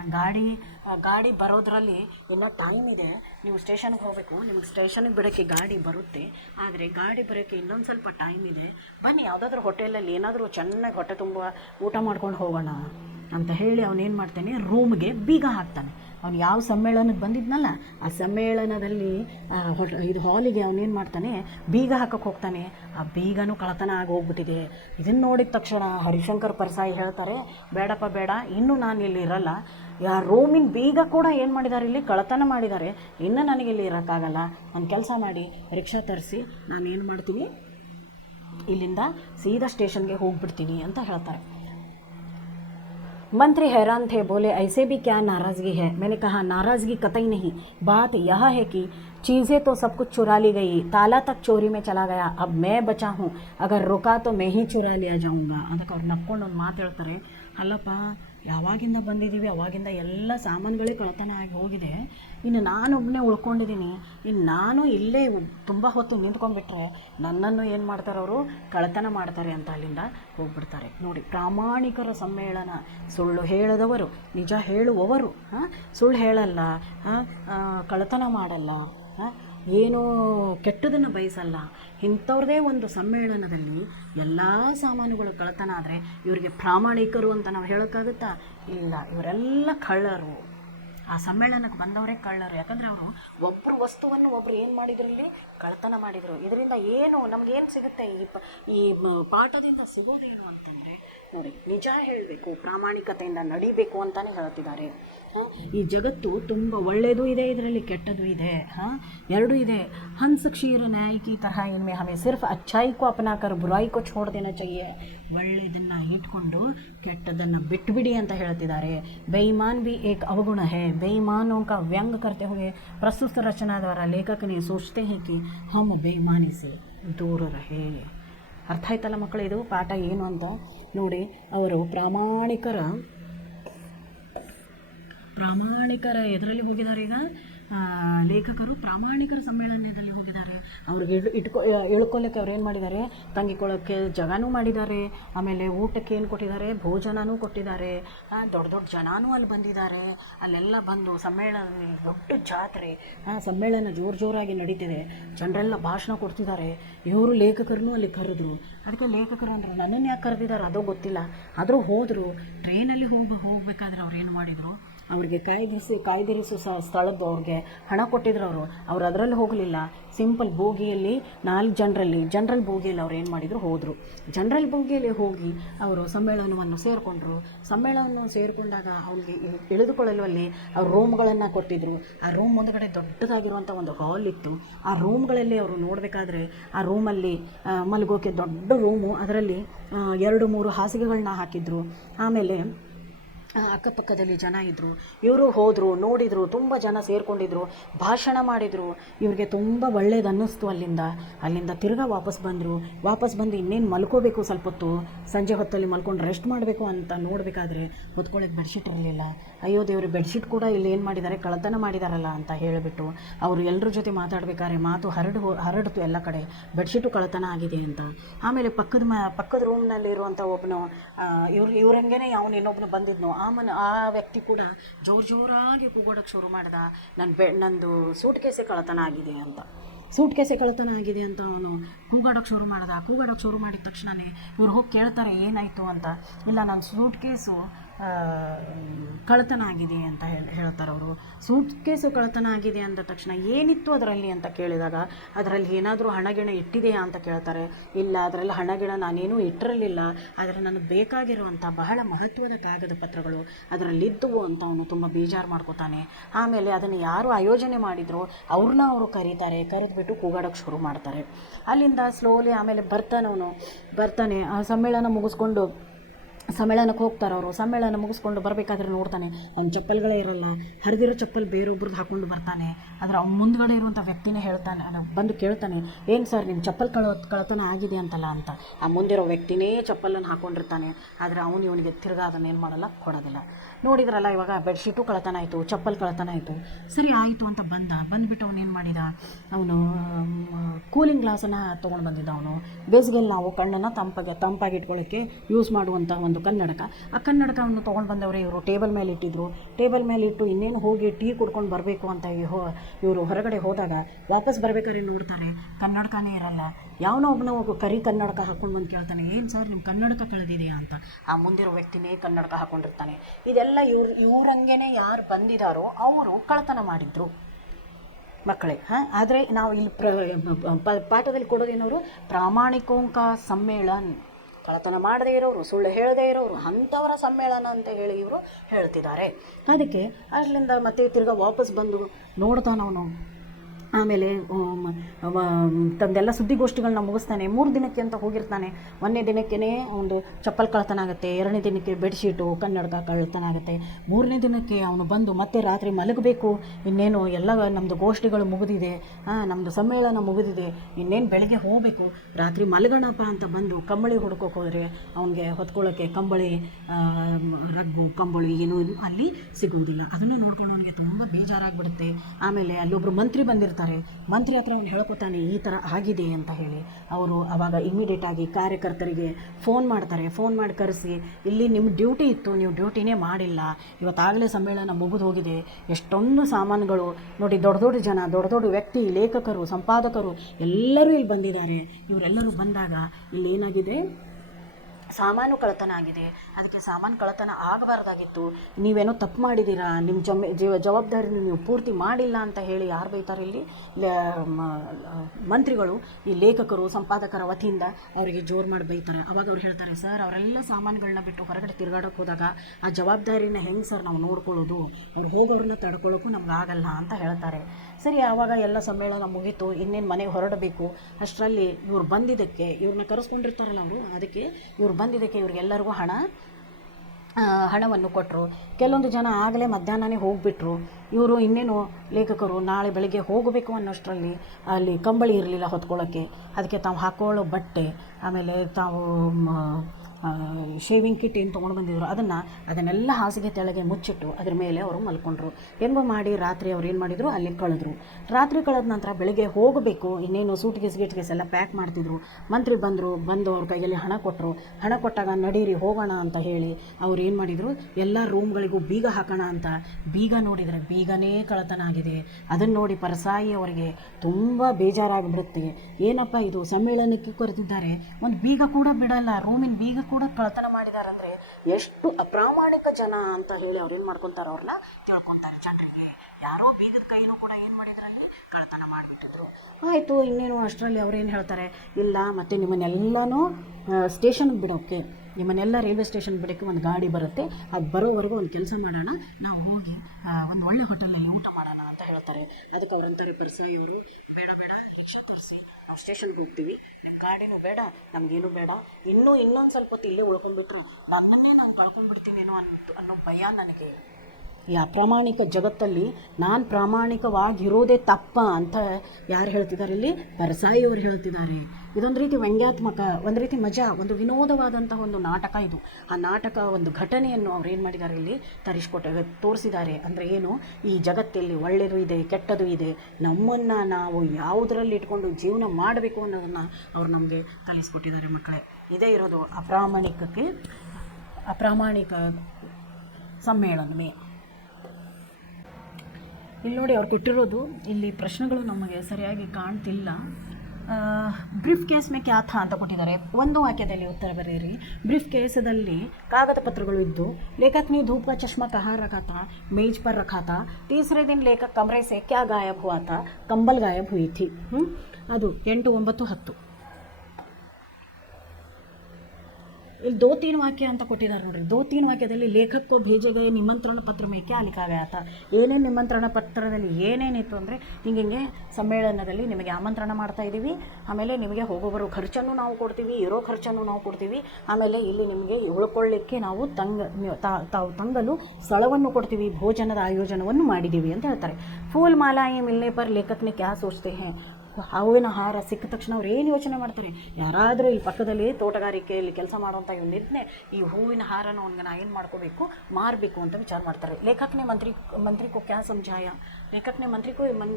ಗಾಡಿ ಬರೋದ್ರಲ್ಲಿ ಇನ್ನೂ ಟೈಮ್ ಇದೆ, ನೀವು ಸ್ಟೇಷನ್ಗೆ ಹೋಗಬೇಕು, ನಿಮಗೆ ಸ್ಟೇಷನ್ಗೆ ಬಿಡೋಕ್ಕೆ ಗಾಡಿ ಬರುತ್ತೆ, ಆದರೆ ಗಾಡಿ ಬರೋಕ್ಕೆ ಇನ್ನೊಂದು ಸ್ವಲ್ಪ ಟೈಮ್ ಇದೆ, ಬನ್ನಿ ಯಾವುದಾದ್ರೂ ಹೋಟೆಲಲ್ಲಿ ಏನಾದರೂ ಚೆನ್ನಾಗಿ ಹೊಟ್ಟೆ ತುಂಬ ಊಟ ಮಾಡ್ಕೊಂಡು ಹೋಗೋಣ ಅಂತ ಹೇಳಿ ಅವನೇನು ಮಾಡ್ತಾನೆ, ರೂಮ್ಗೆ ಬೀಗ ಹಾಕ್ತಾನೆ. ಅವನು ಯಾವ ಸಮ್ಮೇಳನಕ್ಕೆ ಬಂದಿದ್ನಲ್ಲ, ಆ ಸಮ್ಮೇಳನದಲ್ಲಿ ಇದು ಹಾಲಿಗೆ ಅವನೇನು ಮಾಡ್ತಾನೆ, ಬೀಗ ಹಾಕಕ್ಕೆ ಹೋಗ್ತಾನೆ. ಆ ಬೀಗನೂ ಕಳ್ಳತನ ಆಗಿ ಹೋಗ್ಬಿಟ್ಟಿದೆ. ಇದನ್ನು ನೋಡಿದ ತಕ್ಷಣ ಹರಿಶಂಕರ್ ಪರಿಸಾಯಿ ಹೇಳ್ತಾರೆ, ಬೇಡಪ್ಪ ಬೇಡ, ಇನ್ನೂ ನಾನು ಇಲ್ಲಿ ಇರಲ್ಲ. ರೂಮಿನ ಬೀಗ ಕೂಡ ಏನು ಮಾಡಿದ್ದಾರೆ, ಇಲ್ಲಿ ಕಳ್ಳತನ ಮಾಡಿದ್ದಾರೆ, ಇನ್ನೂ ನನಗೆ ಇಲ್ಲಿ ಇರೋಕ್ಕಾಗಲ್ಲ. ಒಂದು ಕೆಲಸ ಮಾಡಿ, ರಿಕ್ಷಾ ತರಿಸಿ ನಾನು ಏನು ಮಾಡ್ತೀನಿ, ಇಲ್ಲಿಂದ ಸೀದಾ ಸ್ಟೇಷನ್ಗೆ ಹೋಗ್ಬಿಡ್ತೀನಿ ಅಂತ ಹೇಳ್ತಾರೆ. मंत्री हैरान थे, बोले ऐसे भी क्या नाराज़गी है? मैंने कहा, नाराज़गी कतई नहीं, बात यह है कि चीज़ें तो सब कुछ चुरा ली गई, ताला तक चोरी में चला गया, अब मैं बचा हूँ, अगर रुका तो मैं ही चुरा लिया जाऊँगा. ಅದಕ್ಕೆ ಅವ್ರು ನಕ್ಕೊಂಡು ಒಂದು ಮಾತು ಹೇಳ್ತಾರೆ, ಅಲ್ಲಪ್ಪ ಯಾವಾಗಿಂದ ಬಂದಿದ್ದೀವಿ ಅವಾಗಿಂದ ಎಲ್ಲ ಸಾಮಾನುಗಳೇ ಕಳ್ಳತನ ಆಗಿ ಹೋಗಿದೆ, ಇನ್ನು ನಾನೊಬ್ಬನೇ ಉಳ್ಕೊಂಡಿದ್ದೀನಿ, ಇನ್ನು ನಾನು ಇಲ್ಲೇ ತುಂಬ ಹೊತ್ತು ನಿಂತ್ಕೊಂಡ್ಬಿಟ್ರೆ ನನ್ನನ್ನು ಏನು ಮಾಡ್ತಾರೆ, ಅವರು ಕಳ್ಳತನ ಮಾಡ್ತಾರೆ ಅಂತ ಅಲ್ಲಿಂದ ಹೋಗ್ಬಿಡ್ತಾರೆ. ನೋಡಿ, ಪ್ರಾಮಾಣಿಕರ ಸಮ್ಮೇಳನ, ಸುಳ್ಳು ಹೇಳದವರು, ನಿಜ ಹೇಳುವವರು, ಸುಳ್ಳು ಹೇಳಲ್ಲ, ಕಳ್ಳತನ ಮಾಡಲ್ಲ, ಏನೋ ಕೆಟ್ಟದನ್ನು ಬಯಸಲ್ಲ, ಇಂಥವ್ರದೇ ಒಂದು ಸಮ್ಮೇಳನದಲ್ಲಿ ಎಲ್ಲ ಸಾಮಾನುಗಳು ಕಳ್ಳತನ ಆದರೆ ಇವರಿಗೆ ಪ್ರಾಮಾಣಿಕರು ಅಂತ ನಾವು ಹೇಳೋಕ್ಕಾಗುತ್ತಾ? ಇಲ್ಲ, ಇವರೆಲ್ಲ ಕಳ್ಳರು. ಆ ಸಮ್ಮೇಳನಕ್ಕೆ ಬಂದವರೇ ಕಳ್ಳರು. ಯಾಕಂದರೆ ಅವರು ಒಬ್ಬರು ವಸ್ತುವನ್ನು ಒಬ್ಬರು ಏನು ಮಾಡಿದ್ರು, ಇಲ್ಲಿ ಕಳ್ಳತನ ಮಾಡಿದರು. ಇದರಿಂದ ಏನು ನಮಗೇನು ಸಿಗುತ್ತೆ, ಈ ಪಾಠದಿಂದ ಸಿಗೋದೇನು ಅಂತಂದರೆ, ನೋಡಿ, ನಿಜ ಹೇಳಬೇಕು, ಪ್ರಾಮಾಣಿಕತೆಯಿಂದ ನಡಿಬೇಕು ಅಂತಲೇ ಹೇಳ್ತಿದ್ದಾರೆ. ಈ ಜಗತ್ತು ತುಂಬ ಒಳ್ಳೆಯದು ಇದೆ, ಇದರಲ್ಲಿ ಕೆಟ್ಟದ್ದು ಇದೆ, ಎರಡೂ ಇದೆ. ಹಂಸ ಕ್ಷೀರ ನ್ಯಾಯ ಕಿ ತರಹ ಇನ್ಮೆ ಹಮೆ ಸಿರ್ಫ್ ಅಚ್ಚಾಯಿ ಕೋ ಅಪನಾಕರ್ ಬುರಾಯಿ ಕೋ ಛೋಡ್ ದೇನಾ ಚಾಹಿಯೆ. ಒಳ್ಳೆಯದನ್ನು ಇಟ್ಕೊಂಡು ಕೆಟ್ಟದನ್ನು ಬಿಟ್ಟುಬಿಡಿ ಅಂತ ಹೇಳ್ತಿದ್ದಾರೆ. ಬೇईमान भी एक अवगुण है, बेईमानों का व्यंग करते हुए प्रस्तुत रचना द्वारा लेखक ने सोचते हैं कि हम बेईमानी से दूर रहे. ಅರ್ಥ ಆಯ್ತಲ್ಲ ಮಕ್ಕಳು, ಇದು ಪಾಠ ಏನು ಅಂತ ನೋಡಿ. ಅವರು ಪ್ರಾಮಾಣಿಕರ ಎದರಲ್ಲಿ ಹೋಗಿದ್ದಾರೆ, ಈಗ ಲೇಖಕರು ಪ್ರಾಮಾಣಿಕರ ಸಮ್ಮೇಳನದಲ್ಲಿ ಹೋಗಿದ್ದಾರೆ. ಅವ್ರಿಗೆ ಇಳ್ಕೊಳ್ಳೋಕ್ಕೆ ಅವ್ರು ಏನು ಮಾಡಿದ್ದಾರೆ, ತಂಗಿಕೊಳ್ಳೋಕ್ಕೆ ಜಾಗನೂ ಮಾಡಿದ್ದಾರೆ, ಆಮೇಲೆ ಊಟಕ್ಕೆ ಏನು ಕೊಟ್ಟಿದ್ದಾರೆ, ಭೋಜನನೂ ಕೊಟ್ಟಿದ್ದಾರೆ. ದೊಡ್ಡ ದೊಡ್ಡ ಜನನೂ ಅಲ್ಲಿ ಬಂದಿದ್ದಾರೆ. ಅಲ್ಲೆಲ್ಲ ಬಂದು ಸಮ್ಮೇಳನ, ದೊಡ್ಡ ಜಾತ್ರೆ, ಸಮ್ಮೇಳನ ಜೋರಾಗಿ ನಡೀತಿದೆ, ಜನರೆಲ್ಲ ಭಾಷಣ ಕೊಡ್ತಿದ್ದಾರೆ. ಇವರು ಲೇಖಕರನ್ನೂ ಅಲ್ಲಿ ಕರೆದ್ರು. ಅದಕ್ಕೆ ಲೇಖಕರು ಅಂದರು, ನನ್ನನ್ನು ಯಾಕೆ ಕರೆದಿದ್ದಾರೆ ಅದೋ ಗೊತ್ತಿಲ್ಲ, ಆದರೂ ಹೋದರು. ಟ್ರೈನಲ್ಲಿ ಹೋಗಬೇಕಾದ್ರೆ ಅವ್ರು ಏನು ಮಾಡಿದರು, ಅವ್ರಿಗೆ ಕಾಯ್ದಿರಿಸೋ ಸ್ಥಳದ್ದು ಅವ್ರಿಗೆ ಹಣ ಕೊಟ್ಟಿದ್ರು ಅವ್ರು ಅದರಲ್ಲಿ ಹೋಗಲಿಲ್ಲ. ಸಿಂಪಲ್ ಬೋಗಿಯಲ್ಲಿ 4 ಜನರಲ್ ಬೋಗಿಯಲ್ಲಿ ಅವ್ರು ಏನು ಮಾಡಿದರು, ಹೋದರು. ಜನರಲ್ ಬೋಗಿಯಲ್ಲಿ ಹೋಗಿ ಅವರು ಸಮ್ಮೇಳನವನ್ನು ಸೇರಿಕೊಂಡ್ರು. ಸಮ್ಮೇಳನವನ್ನು ಸೇರಿಕೊಂಡಾಗ ಅವ್ರಿಗೆ ಇಳಿದುಕೊಳ್ಳುವಲ್ಲಿ ಅವ್ರು ರೂಮ್ಗಳನ್ನು ಕೊಟ್ಟಿದ್ದರು. ಆ ರೂಮ್ ಮುಂದುಗಡೆ ದೊಡ್ಡದಾಗಿರುವಂಥ ಒಂದು ಹಾಲ್ ಇತ್ತು. ಆ ರೂಮ್ಗಳಲ್ಲಿ ಅವರು ನೋಡಬೇಕಾದ್ರೆ ಆ ರೂಮಲ್ಲಿ ಮಲಗೋಕೆ ದೊಡ್ಡ ರೂಮು, ಅದರಲ್ಲಿ 2-3 ಹಾಸಿಗೆಗಳನ್ನ ಹಾಕಿದ್ರು. ಆಮೇಲೆ ಅಕ್ಕಪಕ್ಕದಲ್ಲಿ ಜನ ಇದ್ದರು. ಇವರು ಹೋದರು, ನೋಡಿದರು, ತುಂಬ ಜನ ಸೇರಿಕೊಂಡಿದ್ರು, ಭಾಷಣ ಮಾಡಿದರು. ಇವ್ರಿಗೆ ತುಂಬ ಒಳ್ಳೇದು ಅನ್ನಿಸ್ತು. ಅಲ್ಲಿಂದ ತಿರ್ಗಾ ವಾಪಸ್ ಬಂದು ಇನ್ನೇನು ಮಲ್ಕೋಬೇಕು, ಸ್ವಲ್ಪ ಹೊತ್ತು ಸಂಜೆ ಹೊತ್ತಲ್ಲಿ ಮಲ್ಕೊಂಡು ರೆಸ್ಟ್ ಮಾಡಬೇಕು ಅಂತ ನೋಡಬೇಕಾದ್ರೆ ಹೊತ್ಕೊಳ್ಳೋಕೆ ಬೆಡ್ಶೀಟ್ ಇರಲಿಲ್ಲ. ಅಯ್ಯೋ ದೇವ್ರಿಗೆ, ಬೆಡ್ಶೀಟ್ ಕೂಡ ಇಲ್ಲಿ ಏನು ಮಾಡಿದ್ದಾರೆ, ಕಳ್ಳತನ ಮಾಡಿದಾರಲ್ಲ ಅಂತ ಹೇಳಿಬಿಟ್ಟು ಅವರು ಎಲ್ಲರ ಜೊತೆ ಮಾತಾಡಬೇಕಾದ್ರೆ ಮಾತು ಹರಡಿತು ಎಲ್ಲ ಕಡೆ, ಬೆಡ್ಶೀಟು ಕಳ್ಳತನ ಆಗಿದೆ ಅಂತ. ಆಮೇಲೆ ಪಕ್ಕದ ರೂಮ್ನಲ್ಲಿ ಇರುವಂಥ ಒಬ್ಬನು ಇವ್ರಂಗೆ ಅವನು ಇನ್ನೊಬ್ಬನು ಬಂದಿದ್ನು. ಆ ವ್ಯಕ್ತಿ ಕೂಡ ಜೋರಾಗಿ ಕೂಗೋಡಕ್ಕೆ ಶುರು ಮಾಡ್ದ, ನಂದು ಸೂಟ್ ಕೇಸೇ ಕಳ್ಳತನ ಆಗಿದೆ ಅಂತ ಅವನು ಕೂಗಾಡೋಕ್ಕೆ ಶುರು ಮಾಡಿದ ತಕ್ಷಣವೇ ಇವ್ರು ಹೋಗಿ ಕೇಳ್ತಾರೆ ಏನಾಯಿತು ಅಂತ. ಇಲ್ಲ, ನನ್ನ ಸೂಟ್ ಕೇಸು ಕಳ್ಳತನ ಆಗಿದೆ ಅಂತ ಹೇಳ್ತಾರೆ ಅವರು. ಸೂಟ್ ಕೇಸು ಕಳ್ಳತನ ಆಗಿದೆ ಅಂದ ತಕ್ಷಣ ಏನಿತ್ತು ಅದರಲ್ಲಿ ಅಂತ ಕೇಳಿದಾಗ, ಅದರಲ್ಲಿ ಏನಾದರೂ ಹಣಗಿಣ ಇಟ್ಟಿದೆಯಾ ಅಂತ ಕೇಳ್ತಾರೆ. ಇಲ್ಲ, ಅದರಲ್ಲಿ ಹಣಗಿಣ ನಾನೇನೂ ಇಟ್ಟಿರಲಿಲ್ಲ, ಆದರೆ ನನಗೆ ಬೇಕಾಗಿರುವಂಥ ಬಹಳ ಮಹತ್ವದ ಕಾಗದ ಪತ್ರಗಳು ಅದರಲ್ಲಿದ್ದವು ಅಂತ ಅವನು ತುಂಬ ಬೇಜಾರು ಮಾಡ್ಕೋತಾನೆ. ಆಮೇಲೆ ಅದನ್ನು ಯಾರು ಆಯೋಜನೆ ಮಾಡಿದ್ರು ಅವ್ರನ್ನ ಅವರು ಕರೆದ್ಬಿಟ್ಟು ಕೂಗಾಡೋಕ್ಕೆ ಶುರು ಮಾಡ್ತಾರೆ. ಅಲ್ಲಿಂದ ಸ್ಲೋಲಿ ಆಮೇಲೆ ಬರ್ತಾನೆ ಆ ಸಮ್ಮೇಳನಕ್ಕೆ ಹೋಗ್ತಾರೆ ಅವರು. ಸಮ್ಮೇಳನ ಮುಗಿಸ್ಕೊಂಡು ಬರಬೇಕಾದ್ರೆ ನೋಡ್ತಾನೆ ಅವ್ನ ಚಪ್ಪಲ್ಗಳೇ ಇರೋಲ್ಲ, ಹರಿದಿರೋ ಚಪ್ಪಲ್ ಬೇರೊಬ್ರದ್ದು ಹಾಕ್ಕೊಂಡು ಬರ್ತಾನೆ. ಆದರೆ ಅವ್ನ ಮುಂದ್ಗಡೆ ಇರುವಂಥ ವ್ಯಕ್ತಿನೇ ಬಂದು ಕೇಳ್ತಾನೆ, ಏನು ಸರ್ ನಿಮ್ಮ ಚಪ್ಪಲ್ ಕಳ್ಳತನ ಆಗಿದೆ ಅಂತಲ್ಲ ಅಂತ. ಆ ಮುಂದಿರೋ ವ್ಯಕ್ತಿನೇ ಚಪ್ಪಲನ್ನು ಹಾಕ್ಕೊಂಡಿರ್ತಾನೆ. ಆದರೆ ಇವನಿಗೆ ತಿರ್ಗಾ ಅದನ್ನೇನು ಮಾಡಲ್ಲ, ಕೊಡೋದಿಲ್ಲ. ನೋಡಿದ್ರಲ್ಲ, ಇವಾಗ ಬೆಡ್ಶೀಟು ಕಳ್ಳತನ ಆಯಿತು, ಚಪ್ಪಲ್ ಕಳ್ಳತನ ಆಯಿತು, ಸರಿ ಆಯಿತು ಅಂತ ಬಂದುಬಿಟ್ಟು ಅವನೇನು ಮಾಡಿದ, ಅವನು ಕೂಲಿಂಗ್ ಗ್ಲಾಸನ್ನು ತೊಗೊಂಡು ಬಂದಿದ್ದ. ಅವನು ಬೇಸಿಗೆಯಲ್ಲಿ ನಾವು ಕಣ್ಣನ್ನು ತಂಪಾಗಿ ಇಟ್ಕೊಳ್ಳೋಕ್ಕೆ ಯೂಸ್ ಮಾಡುವಂಥ ಒಂದು ಕನ್ನಡಕ. ಆ ಕನ್ನಡಕವನ್ನು ತೊಗೊಂಡು ಬಂದವರೇ ಇವರು ಟೇಬಲ್ ಮೇಲೆ ಇಟ್ಟು ಇನ್ನೇನು ಹೋಗಿ ಟೀ ಕುಡ್ಕೊಂಡು ಬರಬೇಕು ಅಂತ ಇವರು ಹೊರಗಡೆ ಹೋದಾಗ ವಾಪಸ್ ಬರಬೇಕಾದ್ರೆ ನೋಡ್ತಾರೆ ಕನ್ನಡಕನೇ ಇರಲ್ಲ. ಯಾವನೋ ಒಬ್ಬನ ಕರಿ ಕನ್ನಡಕ ಹಾಕ್ಕೊಂಡು ಬಂದು ಕೇಳ್ತಾನೆ, ಏನು ಸರ್ ನಿಮ್ಮ ಕನ್ನಡಕ ಕಳೆದಿದೆಯಾ ಅಂತ. ಆ ಮುಂದಿರೋ ವ್ಯಕ್ತಿನೇ ಕನ್ನಡಕ ಹಾಕ್ಕೊಂಡಿರ್ತಾನೆ. ಇದೆಲ್ಲ ಇವ್ರಂಗೆನೇ ಯಾರು ಬಂದಿದ್ದಾರೋ ಅವರು ಕಳ್ಳತನ ಮಾಡಿದ್ರು ಮಕ್ಕಳೇ. ಆದರೆ ನಾವು ಇಲ್ಲಿ ಪಾಠದಲ್ಲಿ ಕೊಡೋದೇನವರು ಪ್ರಾಮಾಣಿಕೋಂಕ ಸಮ್ಮೇಳನ, ಕಳ್ಳತನ ಮಾಡದೇ ಇರೋರು, ಸುಳ್ಳು ಹೇಳದೇ ಇರೋರು, ಅಂಥವರ ಸಮ್ಮೇಳನ ಅಂತ ಹೇಳಿ ಇವರು ಹೇಳ್ತಿದ್ದಾರೆ. ಅದಕ್ಕೆ ಅಲ್ಲಿಂದ ಮತ್ತೆ ತಿರ್ಗಾ ವಾಪಸ್ ಬಂದು ನೋಡ್ತಾನವನು. ಆಮೇಲೆ ತಂದೆಲ್ಲ ಸುದ್ದಿಗೋಷ್ಠಿಗಳನ್ನ ಮುಗಿಸ್ತಾನೆ. 3 ದಿನಕ್ಕೆ ಅಂತ ಹೋಗಿರ್ತಾನೆ. 1ನೇ ದಿನಕ್ಕೇ ಒಂದು ಚಪ್ಪಲ್ ಕಳ್ಳತನ ಆಗುತ್ತೆ, 2ನೇ ದಿನಕ್ಕೆ ಬೆಡ್ಶೀಟು ಕನ್ನಡಕ ಕಳ್ಳತನ ಆಗುತ್ತೆ, 3ನೇ ದಿನಕ್ಕೆ ಅವನು ಬಂದು ಮತ್ತೆ ರಾತ್ರಿ ಮಲಗಬೇಕು. ಇನ್ನೇನು ಎಲ್ಲ ನಮ್ಮದು ಗೋಷ್ಠಿಗಳು ಮುಗಿದಿದೆ, ನಮ್ಮದು ಸಮ್ಮೇಳನ ಮುಗಿದಿದೆ, ಇನ್ನೇನು ಬೆಳಗ್ಗೆ ಹೋಗಬೇಕು, ರಾತ್ರಿ ಮಲಗೋಣಪ್ಪ ಅಂತ ಬಂದು ಕಂಬಳಿ ಹುಡ್ಕೋಕೆ ಹೋದರೆ ಅವನಿಗೆ ಹೊತ್ಕೊಳ್ಳೋಕ್ಕೆ ರಗ್ಗು ಕಂಬಳಿ ಏನೂ ಅಲ್ಲಿ ಸಿಗುವುದಿಲ್ಲ. ಅದನ್ನು ನೋಡ್ಕೊಂಡು ಅವನಿಗೆ ತುಂಬ ಬೇಜಾರಾಗಿಬಿಡುತ್ತೆ. ಆಮೇಲೆ ಅಲ್ಲೊಬ್ಬರು ಮಂತ್ರಿ ಬಂದಿರ್ತಾರೆ. ಮಂತ್ರಿ ಹತ್ರ ಅವ್ನು ಹೇಳ್ಕೊತಾನೆ ಈ ಥರ ಆಗಿದೆ ಅಂತ ಹೇಳಿ. ಅವರು ಆವಾಗ ಇಮಿಡಿಯೇಟಾಗಿ ಕಾರ್ಯಕರ್ತರಿಗೆ ಫೋನ್ ಮಾಡಿ ಕರೆಸಿ, ಇಲ್ಲಿ ನಿಮ್ಮ ಡ್ಯೂಟಿ ಇತ್ತು, ನೀವು ಡ್ಯೂಟಿನೇ ಮಾಡಿಲ್ಲ, ಇವತ್ತಾಗಲೇ ಸಮ್ಮೇಳನ ಮುಗಿದು ಹೋಗಿದೆ, ಎಷ್ಟೊಂದು ಸಾಮಾನುಗಳು ನೋಡಿ, ದೊಡ್ಡ ಜನ, ದೊಡ್ಡ ವ್ಯಕ್ತಿ, ಲೇಖಕರು, ಸಂಪಾದಕರು ಎಲ್ಲರೂ ಇಲ್ಲಿ ಬಂದಿದ್ದಾರೆ. ಇವರೆಲ್ಲರೂ ಬಂದಾಗ ಇಲ್ಲಿ ಏನಾಗಿದೆ, ಸಾಮಾನು ಕಳ್ಳತನ ಆಗಿದೆ. ಅದಕ್ಕೆ ಸಾಮಾನು ಕಳ್ಳತನ ಆಗಬಾರ್ದಾಗಿತ್ತು, ನೀವೇನೋ ತಪ್ಪು ಮಾಡಿದ್ದೀರಾ, ನಿಮ್ಮ ಜವಾಬ್ದಾರಿನ ನೀವು ಪೂರ್ತಿ ಮಾಡಿಲ್ಲ ಅಂತ ಹೇಳಿ ಯಾರು ಬೈತಾರೆ ಇಲ್ಲಿ, ಮಂತ್ರಿಗಳು, ಈ ಲೇಖಕರು, ಸಂಪಾದಕರ ವತಿಯಿಂದ ಅವರಿಗೆ ಜೋರು ಮಾಡಿ ಬೈತಾರೆ. ಅವಾಗ ಅವ್ರು ಹೇಳ್ತಾರೆ, ಸರ್ ಅವರೆಲ್ಲ ಸಾಮಾನುಗಳನ್ನ ಬಿಟ್ಟು ಹೊರಗಡೆ ತಿರುಗಾಡೋಕೆ ಹೋದಾಗ ಆ ಜವಾಬ್ದಾರಿನ ಹೆಂಗೆ ಸರ್ ನಾವು ನೋಡ್ಕೊಳ್ಳೋದು, ಅವ್ರು ಹೋಗೋರನ್ನ ತಡ್ಕೊಳ್ಳೋಕ್ಕೂ ನಮ್ಗೆ ಆಗಲ್ಲ ಅಂತ ಹೇಳ್ತಾರೆ. ಸರಿ, ಆವಾಗ ಎಲ್ಲ ಸಮ್ಮೇಳನ ಮುಗೀತು, ಇನ್ನೇನು ಮನೆಗೆ ಹೊರಡಬೇಕು. ಅಷ್ಟರಲ್ಲಿ ಇವ್ರು ಬಂದಿದ್ದಕ್ಕೆ, ಇವ್ರನ್ನ ಕರೆಸ್ಕೊಂಡಿರ್ತಾರಲ್ಲ ಅವರು, ಅದಕ್ಕೆ ಇವ್ರು ಬಂದಿದ್ದಕ್ಕೆ ಇವ್ರಿಗೆಲ್ಲರಿಗೂ ಹಣವನ್ನು ಕೊಟ್ಟರು. ಕೆಲವೊಂದು ಜನ ಆಗಲೇ ಮಧ್ಯಾಹ್ನನೇ ಹೋಗಿಬಿಟ್ರು. ಇವರು ಇನ್ನೇನು ಲೇಖಕರು ನಾಳೆ ಬೆಳಗ್ಗೆ ಹೋಗಬೇಕು ಅನ್ನೋಷ್ಟರಲ್ಲಿ ಅಲ್ಲಿ ಕಂಬಳಿ ಇರಲಿಲ್ಲ ಹೊತ್ಕೊಳ್ಳೋಕ್ಕೆ. ಅದಕ್ಕೆ ತಾವು ಹಾಕೊಳ್ಳೋ ಬಟ್ಟೆ, ಆಮೇಲೆ ತಾವು ಶೇವಿಂಗ್ ಕಿಟ್ ಏನು ತೊಗೊಂಡು ಬಂದಿದ್ರು ಅದನ್ನೆಲ್ಲ ಹಾಸಿಗೆ ತೆಳಗೆ ಮುಚ್ಚಿಟ್ಟು ಅದ್ರ ಮೇಲೆ ಅವರು ಮಲ್ಕೊಂಡ್ರು. ಹೆಂಗೋ ಮಾಡಿ ರಾತ್ರಿ ಅವ್ರು ಏನು ಮಾಡಿದರು, ಅಲ್ಲಿ ಕಳೆದ್ರು. ರಾತ್ರಿ ಕಳೆದ ನಂತರ ಬೆಳಗ್ಗೆ ಹೋಗಬೇಕು, ಇನ್ನೇನು ಸೂಟ್ ಗೀಸ್ ಎಲ್ಲ ಪ್ಯಾಕ್ ಮಾಡ್ತಿದ್ರು. ಮಂತ್ರಿ ಬಂದು ಅವ್ರ ಕೈಯಲ್ಲಿ ಹಣ ಕೊಟ್ಟಾಗ ನಡೀರಿ ಹೋಗೋಣ ಅಂತ ಹೇಳಿ ಅವ್ರು ಏನು ಮಾಡಿದರು, ಎಲ್ಲ ರೂಮ್ಗಳಿಗೂ ಬೀಗ ಹಾಕೋಣ ಅಂತ ಬೀಗ ನೋಡಿದರೆ ಬೀಗನೇ ಕಳ್ಳತನ ಆಗಿದೆ. ಅದನ್ನು ನೋಡಿ ಪರಸಾಯಿ ಅವರಿಗೆ ತುಂಬ ಬೇಜಾರಾಗಿಬಿಡುತ್ತೆ. ಏನಪ್ಪ ಇದು, ಸಮ್ಮೇಳನಕ್ಕೆ ಕರೆದಿದ್ದಾರೆ, ಒಂದು ಬೀಗ ಕೂಡ ಬಿಡಲ್ಲ, ರೂಮಿನ ಬೀಗ ಕೂಡ ಕಳ್ಳತನ ಮಾಡಿದಾರಂದರೆ ಎಷ್ಟು ಅಪ್ರಾಮಾಣಿಕ ಜನ ಅಂತ ಹೇಳಿ ಅವ್ರು ಏನು ಮಾಡ್ಕೊತಾರೆ, ಅವ್ರನ್ನ ತಿಳ್ಕೊತಾರೆ ಜನರಿಗೆ. ಯಾರೋ ಬೀಗದ ಕೈನೂ ಕೂಡ ಏನು ಮಾಡಿದ್ರಲ್ಲಿ ಕಳ್ತನ ಮಾಡಿಬಿಟ್ಟಿದ್ರು. ಆಯಿತು, ಇನ್ನೇನು ಅಷ್ಟರಲ್ಲಿ ಅವ್ರೇನು ಹೇಳ್ತಾರೆ, ಇಲ್ಲ ಮತ್ತು ನಿಮ್ಮನ್ನೆಲ್ಲನೂ ಸ್ಟೇಷನ್ಗೆ ಬಿಡೋಕ್ಕೆ, ನಿಮ್ಮನ್ನೆಲ್ಲ ರೈಲ್ವೆ ಸ್ಟೇಷನ್ ಬಿಡೋಕ್ಕೆ ಒಂದು ಗಾಡಿ ಬರುತ್ತೆ, ಅದು ಬರೋವರೆಗೂ ಒಂದು ಕೆಲಸ ಮಾಡೋಣ, ನಾವು ಹೋಗಿ ಒಂದು ಒಳ್ಳೆ ಹೋಟೆಲಲ್ಲಿ ಊಟ ಮಾಡೋಣ ಅಂತ ಹೇಳ್ತಾರೆ. ಅದಕ್ಕೆ ಅವ್ರಂತಾರೆ ಬರ್ಸಾಯಿಯವರು, ಬೇಡ ಬೇಡ, ರಿಕ್ಷಾ ತರಿಸಿ ನಾವು ಸ್ಟೇಷನ್ಗೆ ಹೋಗ್ತೀವಿ, ನಿಮ್ಮ ಗಾಡಿನೂ ಬೇಡ, ನಮಗೇನು ಬೇಡ, ಇನ್ನೊಂದು ಸ್ವಲ್ಪ ಹೊತ್ತು ಇಲ್ಲೇ ಉಳ್ಕೊಂಡ್ಬಿಟ್ರೆ ನನ್ನನ್ನೇ ನಾನು ಕಳ್ಕೊಂಡ್ಬಿಡ್ತೀನೇನೋ ಅನ್ನೋ ಭಯ ನನಗೆ. ಈ ಅಪ್ರಾಮಾಣಿಕ ಜಗತ್ತಲ್ಲಿ ನಾನು ಪ್ರಾಮಾಣಿಕವಾಗಿರೋದೇ ತಪ್ಪ ಅಂತ ಯಾರು ಹೇಳ್ತಿದ್ದಾರೆ ಇಲ್ಲಿ? ಪರಸಾಯಿಯವರು ಹೇಳ್ತಿದ್ದಾರೆ. ಇದೊಂದು ರೀತಿ ವ್ಯಂಗ್ಯಾತ್ಮಕ, ಒಂದು ರೀತಿ ಮಜಾ, ಒಂದು ವಿನೋದವಾದಂತಹ ಒಂದು ನಾಟಕ ಇದು. ಆ ನಾಟಕ ಒಂದು ಘಟನೆಯನ್ನು ಅವ್ರು ಏನು ಮಾಡಿದ್ದಾರೆ ಇಲ್ಲಿ ತೋರಿಸಿದ್ದಾರೆ. ಅಂದರೆ ಏನು, ಈ ಜಗತ್ತಲ್ಲಿ ಒಳ್ಳೆಯದು ಇದೆ, ಕೆಟ್ಟದು ಇದೆ, ನಮ್ಮನ್ನು ನಾವು ಯಾವುದರಲ್ಲಿ ಇಟ್ಕೊಂಡು ಜೀವನ ಮಾಡಬೇಕು ಅನ್ನೋದನ್ನು ಅವ್ರು ನಮಗೆ ಕಲಿಸ್ಕೊಟ್ಟಿದ್ದಾರೆ ಮಕ್ಕಳೇ. ಇದೇ ಇರೋದು ಅಪ್ರಾಮಾಣಿಕ ಸಮ್ಮೇಳನವೇ. ಇಲ್ಲಿ ನೋಡಿ, ಅವ್ರು ಕೊಟ್ಟಿರೋದು ಇಲ್ಲಿ ಪ್ರಶ್ನೆಗಳು ನಮಗೆ ಸರಿಯಾಗಿ ಕಾಣ್ತಿಲ್ಲ. ಬ್ರೀಫ್ ಕೇಸ್ ಮೇ ಕ್ಯಾ ಥಾ ಅಂತ ಕೊಟ್ಟಿದ್ದಾರೆ. ಒಂದು ವಾಕ್ಯದಲ್ಲಿ ಉತ್ತರ ಬರೆಯಿರಿ. ಬ್ರೀಫ್ ಕೇಸದಲ್ಲಿ ಕಾಗದ ಪತ್ರಗಳು ಇದ್ದು, ಲೇಖಕ್ ने धूप का चश्मा कहाँ रखा था? मेज पर रखा था. तीसरे दिन लेखक कमरे से क्या गायब हुआ था? कंबल गायब हुई थी. ಅದು 8, 9, 10. ಇಲ್ಲಿ 2-3 ವಾಕ್ಯ ಅಂತ ಕೊಟ್ಟಿದ್ದಾರೆ ನೋಡಿರಿ. 2-3 ವಾಕ್ಯದಲ್ಲಿ ಲೇಖಕಕ್ಕೂ ಭೇಜೆ ಗಯೆ ನಿಮಂತ್ರಣ ಪತ್ರ ಮೇ ಕ್ಯಾ ಲಿಖಾ ಗಯಾ ಥಾ? ಏನೇನು ನಿಮಂತ್ರಣ ಪತ್ರದಲ್ಲಿ ಏನೇನಿತ್ತು ಅಂದರೆ, ಹಿಂಗೆ ಸಮ್ಮೇಳನದಲ್ಲಿ ನಿಮಗೆ ಆಮಂತ್ರಣ ಮಾಡ್ತಾ ಇದ್ದೀವಿ, ಆಮೇಲೆ ನಿಮಗೆ ಹೋಗೋ ಬರೋ ಖರ್ಚನ್ನು ನಾವು ಕೊಡ್ತೀವಿ, ಇರೋ ಖರ್ಚನ್ನು ನಾವು ಕೊಡ್ತೀವಿ, ಆಮೇಲೆ ಇಲ್ಲಿ ನಿಮಗೆ ಉಳ್ಕೊಳ್ಳಿಕ್ಕೆ ನಾವು ತಾವು ತಂಗಲು ಸ್ಥಳವನ್ನು ಕೊಡ್ತೀವಿ, ಭೋಜನದ ಆಯೋಜನವನ್ನು ಮಾಡಿದ್ದೀವಿ ಅಂತ ಹೇಳ್ತಾರೆ. ಫೂಲ್ ಮಾಲಾಯಿ ಮಿಲ್ನೆ ಪರ್ ಲೇಖಕನೇ ಕ್ಯಾ ಸೋಚ್ತೆ ಹೇ? ಹೂವಿನ ಹಾರ ಸಿಕ್ಕ ತಕ್ಷಣ ಅವ್ರು ಏನು ಯೋಚನೆ ಮಾಡ್ತಾರೆ? ಯಾರಾದರೂ ಇಲ್ಲಿ ಪಕ್ಕದಲ್ಲಿ ತೋಟಗಾರಿಕೆಯಲ್ಲಿ ಕೆಲಸ ಮಾಡುವಂಥ ಇವನಿದ್ನೇ ಈ ಹೂವಿನ ಹಾರನ ಅವ್ನಿಗೆ ನಾ ಏನು ಮಾಡ್ಕೋಬೇಕು, ಮಾರಬೇಕು ಅಂತ ವಿಚಾರ ಮಾಡ್ತಾರೆ. ಲೇಖಕನೇ ಮಂತ್ರಿಗೂ ಕ್ಯಾ ಸಮझाया? ಲೇಖಕನೇ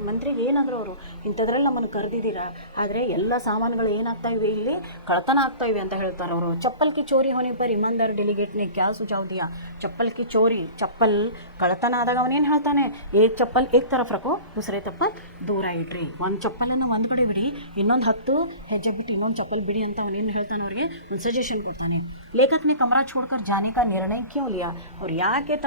ಮಂತ್ರಿಗೆ ಏನಾದರೂ ಅವರು ಇಂಥದ್ರಲ್ಲಿ ನಮ್ಮನ್ನು ಕರೆದಿದ್ದೀರಾ, ಆದರೆ ಎಲ್ಲ ಸಾಮಾನುಗಳು ಏನಾಗ್ತಾ ಇವೆ, ಇಲ್ಲಿ ಕಳ್ತನ ಆಗ್ತಾ ಇವೆ ಅಂತ ಹೇಳ್ತಾರೆ ಅವರು. ಚಪ್ಪಲ್ ಕಿ ಚೋರಿ ಹೋನೆ ಪರ್ ಇಮಾನ್ದಾರ್ ಡೆಲಿಗೇಟ್ನೇ ಕ್ಯಾ ಸುझाव दिया? ಚಪ್ಪಲ್ ಕಿ ಚೋರಿ, ಚಪ್ಪಲ್ ಕಳ್ತನ ಆದಾಗ ಅವನೇನು ಹೇಳ್ತಾನೆ, ಏಕ್ ಚಪ್ಪಲ್ ಏಕ್ ತರಫ್ ರಖೋ, ದೂಸರೆ ಚಪ್ಪಲ್ ದೂರ ಇಡ್ರಿ. ಒಂದು ಚಪ್ಪಲನ್ನು ಒಂದು ಕಡೆ ಬಿಡಿ, ಇನ್ನೊಂದು 10 ಹೆಜ್ಜೆ ಬಿಟ್ಟು ಇನ್ನೊಂದು ಚಪ್ಪಲ್ ಬಿಡಿ ಅಂತ ಅವನೇನು ಹೇಳ್ತಾನೆ, ಅವ್ರಿಗೆ ಒಂದು ಸಜೆಷನ್ ಕೊಡ್ತಾನೆ. ಲೇಖಕನೇ ಕಮರಾ ಛೋಡ್ಕರ್ ಜಾನೆ ಕಾ ನಿರ್ಣಯ ಕ್ಯೂ ಲಿಯಾ? ಅವ್ರು ಯಾಕೆ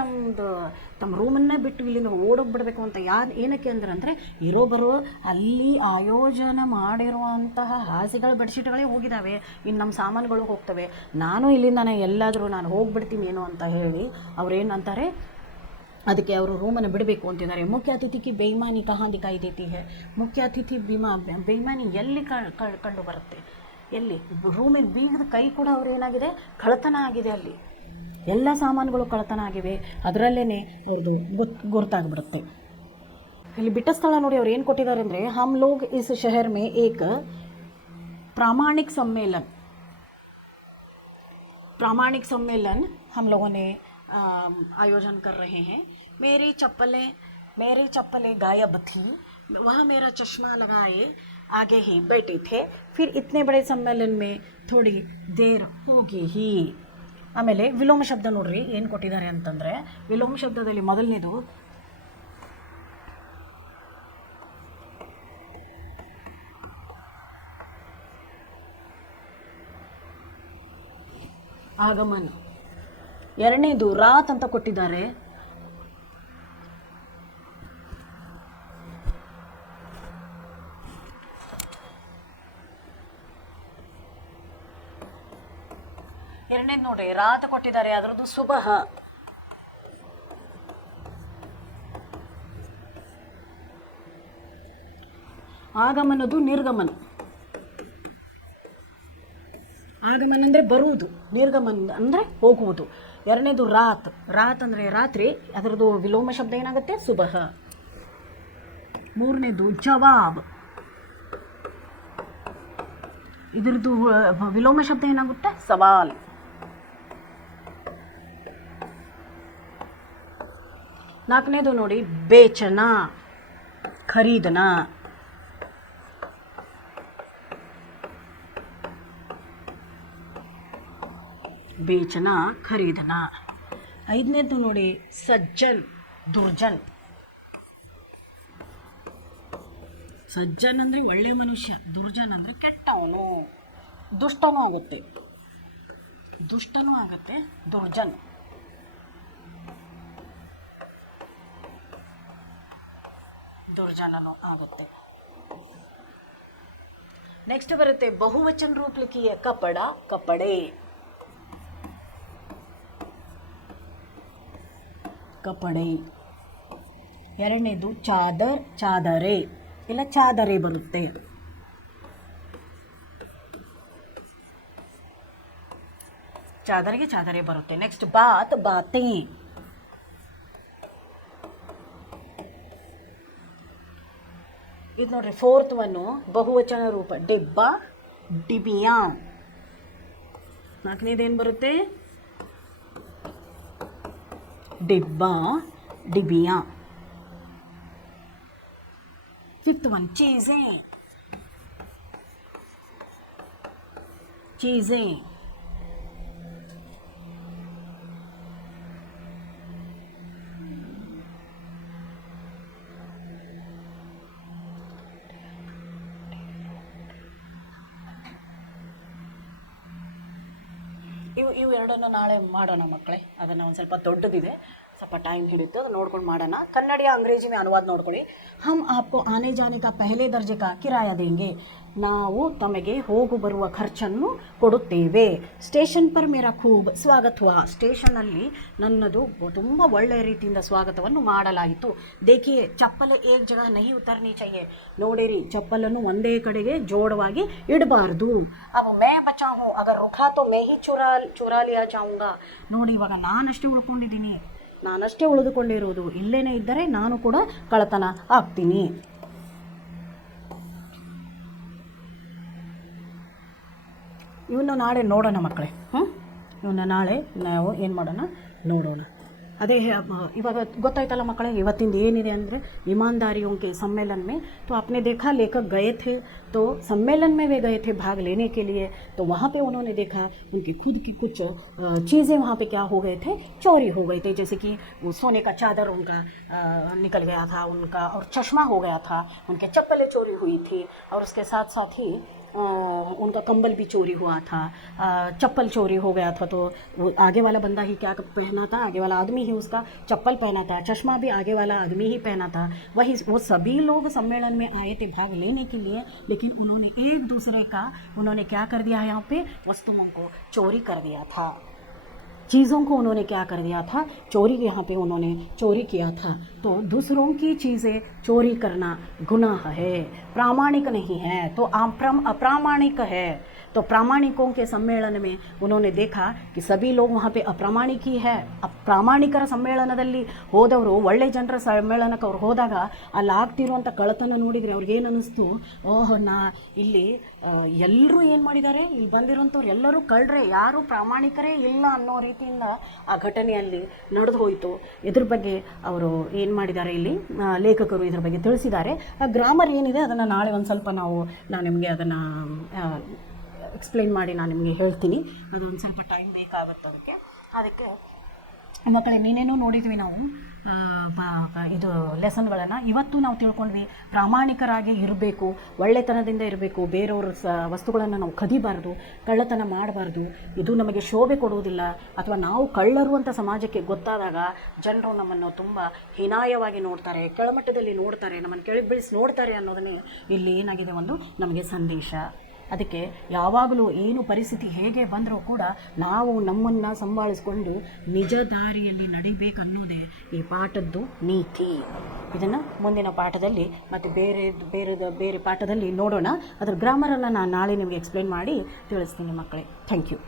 ತಮ್ಮ ರೂಮನ್ನೇ ಬಿಟ್ಟು ಇಲ್ಲಿಂದ ಓಡೋಗ್ಬಿಡ್ಬೇಕು ಅಂತ ಏನಕ್ಕೆ ಅಂದ್ರೆ ಇರೋ ಬರೋ ಅಲ್ಲಿ ಆಯೋಜನೆ ಮಾಡಿರುವಂತಹ ಹಾಸಿಗಳ ಬೆಡ್ಶೀಟ್ಗಳೇ ಹೋಗಿದ್ದಾವೆ, ಇನ್ನು ನಮ್ಮ ಸಾಮಾನುಗಳು ಹೋಗ್ತವೆ, ನಾನು ಇಲ್ಲಿಂದ ಎಲ್ಲಾದರೂ ನಾನು ಹೋಗ್ಬಿಡ್ತೀನಿ ಏನೋ ಅಂತ ಹೇಳಿ ಅವ್ರೇನಂತಾರೆ, ಅದಕ್ಕೆ ಅವರು ರೂಮನ್ನು ಬಿಡಬೇಕು ಅಂತಿದ್ದಾರೆ. ಮುಖ್ಯ ಅತಿಥಿಗೆ ಬೇಯಿಮಾನಿ ಕಹಾ ದಿಕಾಯಿ ದೇತಿ ಹೈ? ಮುಖ್ಯ ಅತಿಥಿ ಬೇಯಿಮಾನಿ ಎಲ್ಲಿ ಕಂಡು ಬರುತ್ತೆ? ಎಲ್ಲಿ? ರೂಮಿಗೆ ಬೀಗದ ಕೈ ಕೂಡ ಅವ್ರು ಏನಾಗಿದೆ, ಕಳ್ಳತನ ಆಗಿದೆ. ಅಲ್ಲಿ ಎಲ್ಲ ಸಾಮಾನುಗಳು ಕಳ್ಳತನ ಆಗಿವೆ, ಅದರಲ್ಲೇ ಅವ್ರದ್ದು ಗುರ್ತಾಗ್ಬಿಡುತ್ತೆ. ಇಲ್ಲಿ ಬಿಟ್ಟ ಸ್ಥಳ ನೋಡಿ, ಅವ್ರು ಏನು ಕೊಟ್ಟಿದ್ದಾರೆ ಅಂದರೆ, ಹಮ್ ಲೋಗ್ ಇಸ್ ಶಹರ್ ಮೇ ಏಕ್ प्रामाणिक सम्मेलन हम लोगों ने आयोजन कर रहे हैं. मेरी चप्पलें गायब थी, वहाँ मेरा चश्मा लगाए आगे ही बैठे थे, फिर इतने बड़े सम्मेलन में थोड़ी देर होगी ही. ಆಮೇಲೆ ವಿಲೋಮ ಶಬ್ದ ನೋಡ್ರಿ ಏನು ಕೊಟ್ಟಿದ್ದಾರೆ ಅಂತಂದರೆ, ವಿಲೋಮ ಶಬ್ದದಲ್ಲಿ ಮೊದಲನೇದು ಆಗಮನ, ಎರಡನೇದು ರಾತ್ ಅಂತ ಕೊಟ್ಟಿದ್ದಾರೆ, ಎರಡನೇದು ನೋಡ್ರಿ ರಾತ್ ಕೊಟ್ಟಿದ್ದಾರೆ, ಅದರದ್ದು ಸುಬಹ. ಆಗಮನದು ನಿರ್ಗಮನ. ಆಗಮನ ಅಂದರೆ ಬರುವುದು, ನಿರ್ಗಮನ ಅಂದರೆ ಹೋಗುವುದು. ಎರಡನೇದು ರಾತ್ ಅಂದರೆ ರಾತ್ರಿ, ಅದರದ್ದು ವಿಲೋಮ ಶಬ್ದ ಏನಾಗುತ್ತೆ, ಸುಬಹ. ಮೂರನೇದು ಜವಾಬ್, ಇದರದ್ದು ವಿಲೋಮ ಶಬ್ದ ಏನಾಗುತ್ತೆ, ಸವಾಲ್. ನಾಲ್ಕನೇದು ನೋಡಿ ಬೇಚನ, ಖರೀದನ. ಬೇಚನ, ಖರೀದನ. ಐದನೇದು ನೋಡಿ ಸಜ್ಜನ್, ದುರ್ಜನ್. ಸಜ್ಜನ್ ಅಂದರೆ ಒಳ್ಳೆ ಮನುಷ್ಯ, ದುರ್ಜನ್ ಅಂದರೆ ಕೆಟ್ಟವನು, ದುಷ್ಟವೂ ಆಗುತ್ತೆ. ದುಷ್ಟನೂ ಆಗುತ್ತೆ, ದುರ್ಜನ್. ದುರ್ಜನನೂ ಆಗುತ್ತೆ. ನೆಕ್ಸ್ಟ್ ಬರುತ್ತೆ ಬಹುವಚನ ರೂಪ ಲಿಖಿए ಕಪಡ, ಕಪಡೆ. ಕಪಡೆ. ಎರಡನೇದು ಚಾದರ್, ಚಾದರೆ. ಇಲ್ಲ ಚಾದರೆ ಬರುತ್ತೆ. ಚಾದರಿಗೆ ಚಾದರೆ ಬರುತ್ತೆ. ನೆಕ್ಸ್ಟ್ ಬಾತ್, ಬಾತೆ. ಇದು ನೋಡ್ರಿ ಫೋರ್ತ್ ಒನ್ನು ಬಹುವಚನ ರೂಪ ಡಿಬ್ಬ, ಡಿಬಿಯಾ. ನಾಲ್ಕನೇದೇನು ಬರುತ್ತೆ? ಡಿಬ್ಬ, ಡಿಬಿಯಾ. ಫಿಫ್ತ್ ಒನ್ ಚೀಸೆ, ಚೀಸೆ. ಇವು ಎರಡನ್ನು ನಾಳೆ ಮಾಡೋಣ ಮಕ್ಕಳೇ. ಅದನ್ನು ಒಂದು ಸ್ವಲ್ಪ ದೊಡ್ಡದಿದೆ, ಸ್ವಲ್ಪ ಟೈಮ್ ಹಿಡಿಯುತ್ತೆ, ಅದು ನೋಡ್ಕೊಂಡು ಮಾಡೋಣ. ಕನ್ನಡ ಅಂಗ್ರೇಜಿ ಮೇ ಅನುವಾದ ನೋಡ್ಕೊಳ್ಳಿ. ಹಮ್ ಆಪ್ಕೋ ಆನೆ ಜಾನೆ ಕಾ ಪಹಲೆ ದರ್ಜೆ ಕಾ ಕಿರಾಯ ದೇಂಗೆ. ನಾವು ತಮಗೆ ಹೋಗು ಬರುವ ಖರ್ಚನ್ನು ಕೊಡುತ್ತೇವೆ. ಸ್ಟೇಷನ್ ಪರ್ ಮೇರಾ ಖೂಬ್ ಸ್ವಾಗತ ಹುವಾ. ಸ್ಟೇಷನಲ್ಲಿ ನನ್ನದು ತುಂಬ ಒಳ್ಳೆಯ ರೀತಿಯಿಂದ ಸ್ವಾಗತವನ್ನು ಮಾಡಲಾಯಿತು. ದೇಖಿಯೇ ಚಪ್ಪಲ್ ಏಕ್ ಜಗಹ ನಹಿ ಉತರ್ನಿ ಚಾಹಿಯೆ. ನೋಡಿರಿ, ಚಪ್ಪಲನ್ನು ಒಂದೇ ಕಡೆಗೆ ಜೋಡವಾಗಿ ಇಡಬಾರ್ದು. ಅಬ್ ಮೇ ಬಚಾ ಹೂಂ, ಅಗರ್ ರುಖಾ ತೋ ಮೇ ಹಿ ಚುರಾ ಲಿಯಾ ಜಾऊंगा. ನೋಡಿ, ಇವಾಗ ನಾನಷ್ಟೇ ಉಳ್ಕೊಂಡಿದ್ದೀನಿ, ನಾನಷ್ಟೇ ಉಳಿದುಕೊಂಡಿರುವುದು. ಇಲ್ಲೇನೇ ಇದ್ದರೆ ನಾನು ಕೂಡ ಕಳ್ಳತನ ಆಗ್ತೀನಿ. ಇವನ್ನ ನಾಳೆ ನೋಡೋಣ ಮಕ್ಕಳೇ. ಇವನ್ನ ನಾಳೆ ನಾವು ಏನು ಮಾಡೋಣ ನೋಡೋಣ. ಅದೇ ಇವಾಗ ಗೊತ್ತಾಯ್ತಲ್ಲ ಮಕ್ಕಳೇ, ಇವತ್ತಿಂದ ಏನಿದೆ ಅಂದರೆ ईमानदारियों के सम्मेलन में. तो आपने देखा लेखक गए थे, तो सम्मेलन में वे गए थे भाग लेने के लिए. तो वहाँ पे उन्होंने देखा उनकी खुद की कुछ चीज़ें वहाँ पे क्या हो गए थे, चोरी हो गए थे. जैसे कि वो सोने का चादर उनका निकल गया था उनका, और चश्मा हो गया था, उनके चप्पलें चोरी हुई थी, और उसके साथ साथ ही उनका कंबल भी चोरी हुआ था, चप्पल चोरी हो गया था. तो वो आगे वाला बंदा ही क्या पहना था, आगे वाला आदमी ही उसका चप्पल पहना था, चश्मा भी आगे वाला आदमी ही पहना था. वही वो सभी लोग सम्मेलन में आए थे भाग लेने के लिए, लेकिन उन्होंने एक दूसरे का उन्होंने क्या कर दिया, यहाँ पे वस्तुओं को चोरी कर दिया था. चीज़ों को उन्होंने क्या कर दिया था, चोरी. यहाँ पे उन्होंने चोरी किया था. तो दूसरों की चीज़ें चोरी करना गुनाह है, प्रामाणिक नहीं है, तो अप्रामाणिक है. तो प्रामाणिकों के सम्मेलन में उन्होंने देखा कि सभी लोग वहाँ पे अप्रामाणिक ही है. ಪ್ರಾಮಾಣಿಕರ ಸಮ್ಮೇಳನದಲ್ಲಿ ಹೋದವರು, ಒಳ್ಳೆ ಜನರ ಸಮ್ಮೇಳನಕ್ಕೆ ಅವ್ರು ಹೋದಾಗ ಅಲ್ಲಿ ಆಗ್ತಿರುವಂಥ ಕಳ್ಳತನ ನೋಡಿದರೆ ಅವ್ರಿಗೇನು ಅನ್ನಿಸ್ತು, ನಾ ಇಲ್ಲಿ ಎಲ್ಲರೂ ಏನು ಮಾಡಿದ್ದಾರೆ, ಇಲ್ಲಿ ಬಂದಿರೋಂಥವ್ರು ಎಲ್ಲರೂ ಕಳ್ಳರೆ, ಯಾರೂ ಪ್ರಾಮಾಣಿಕರೇ ಇಲ್ಲ ಅನ್ನೋ ರೀತಿಯಿಂದ ಆ ಘಟನೆಯಲ್ಲಿ ನಡೆದು ಹೋಯಿತು. ಇದ್ರ ಬಗ್ಗೆ ಅವರು ಏನು ಮಾಡಿದ್ದಾರೆ, ಇಲ್ಲಿ ಲೇಖಕರು ಇದ್ರ ಬಗ್ಗೆ ತಿಳಿಸಿದ್ದಾರೆ. ಗ್ರಾಮರ್ ಏನಿದೆ ಅದನ್ನು ನಾಳೆ ಒಂದು ಸ್ವಲ್ಪ ನಾನು ನಿಮಗೆ ಅದನ್ನು ಎಕ್ಸ್ಪ್ಲೈನ್ ಮಾಡಿ ನಾನು ನಿಮಗೆ ಹೇಳ್ತೀನಿ. ಅದೊಂದು ಸ್ವಲ್ಪ ಟೈಮ್ ಬೇಕಾಗುತ್ತೆ ಅದಕ್ಕೆ ಮಕ್ಕಳೇ. ನೀನೇನೋ ನೋಡಿದ್ವಿ ನಾವು ಇದು ಲೆಸನ್ಗಳನ್ನು. ಇವತ್ತು ನಾವು ತಿಳ್ಕೊಂಡ್ವಿ ಪ್ರಾಮಾಣಿಕರಾಗಿ ಇರಬೇಕು, ಒಳ್ಳೆತನದಿಂದ ಇರಬೇಕು, ಬೇರೆಯವ್ರ ವಸ್ತುಗಳನ್ನು ನಾವು ಕದಿಬಾರ್ದು, ಕಳ್ಳತನ ಮಾಡಬಾರ್ದು. ಇದು ನಮಗೆ ಶೋಭೆ ಕೊಡುವುದಿಲ್ಲ. ಅಥವಾ ನಾವು ಕಳ್ಳರು ಅಂತ ಸಮಾಜಕ್ಕೆ ಗೊತ್ತಾದಾಗ ಜನರು ನಮ್ಮನ್ನು ತುಂಬ ಹೀನಾಯವಾಗಿ ನೋಡ್ತಾರೆ, ಕೆಳಮಟ್ಟದಲ್ಲಿ ನೋಡ್ತಾರೆ, ನಮ್ಮನ್ನು ಕೆಳಗೆ ಬೀಳಿಸಿ ನೋಡ್ತಾರೆ ಅನ್ನೋದನ್ನೇ ಇಲ್ಲಿ ಏನಾಗಿದೆ ಒಂದು ನಮಗೆ ಸಂದೇಶ. ಅದಕ್ಕೆ ಯಾವಾಗಲೂ ಏನು ಪರಿಸ್ಥಿತಿ ಹೇಗೆ ಬಂದರೂ ಕೂಡ ನಾವು ನಮ್ಮನ್ನು ಸಂಭಾಳಿಸ್ಕೊಂಡು ನಿಜ ದಾರಿಯಲ್ಲಿ ನಡಿಬೇಕನ್ನೋದೇ ಈ ಪಾಠದ್ದು ನೀತಿ. ಇದನ್ನು ಮುಂದಿನ ಪಾಠದಲ್ಲಿ ಮತ್ತು ಬೇರೆ ಪಾಠದಲ್ಲಿ ನೋಡೋಣ. ಅದರ ಗ್ರಾಮರನ್ನು ನಾನು ನಾಳೆ ನಿಮಗೆ ಎಕ್ಸ್ಪ್ಲೇನ್ ಮಾಡಿ ತಿಳಿಸ್ತೀನಿ ಮಕ್ಕಳೇ. Thank you.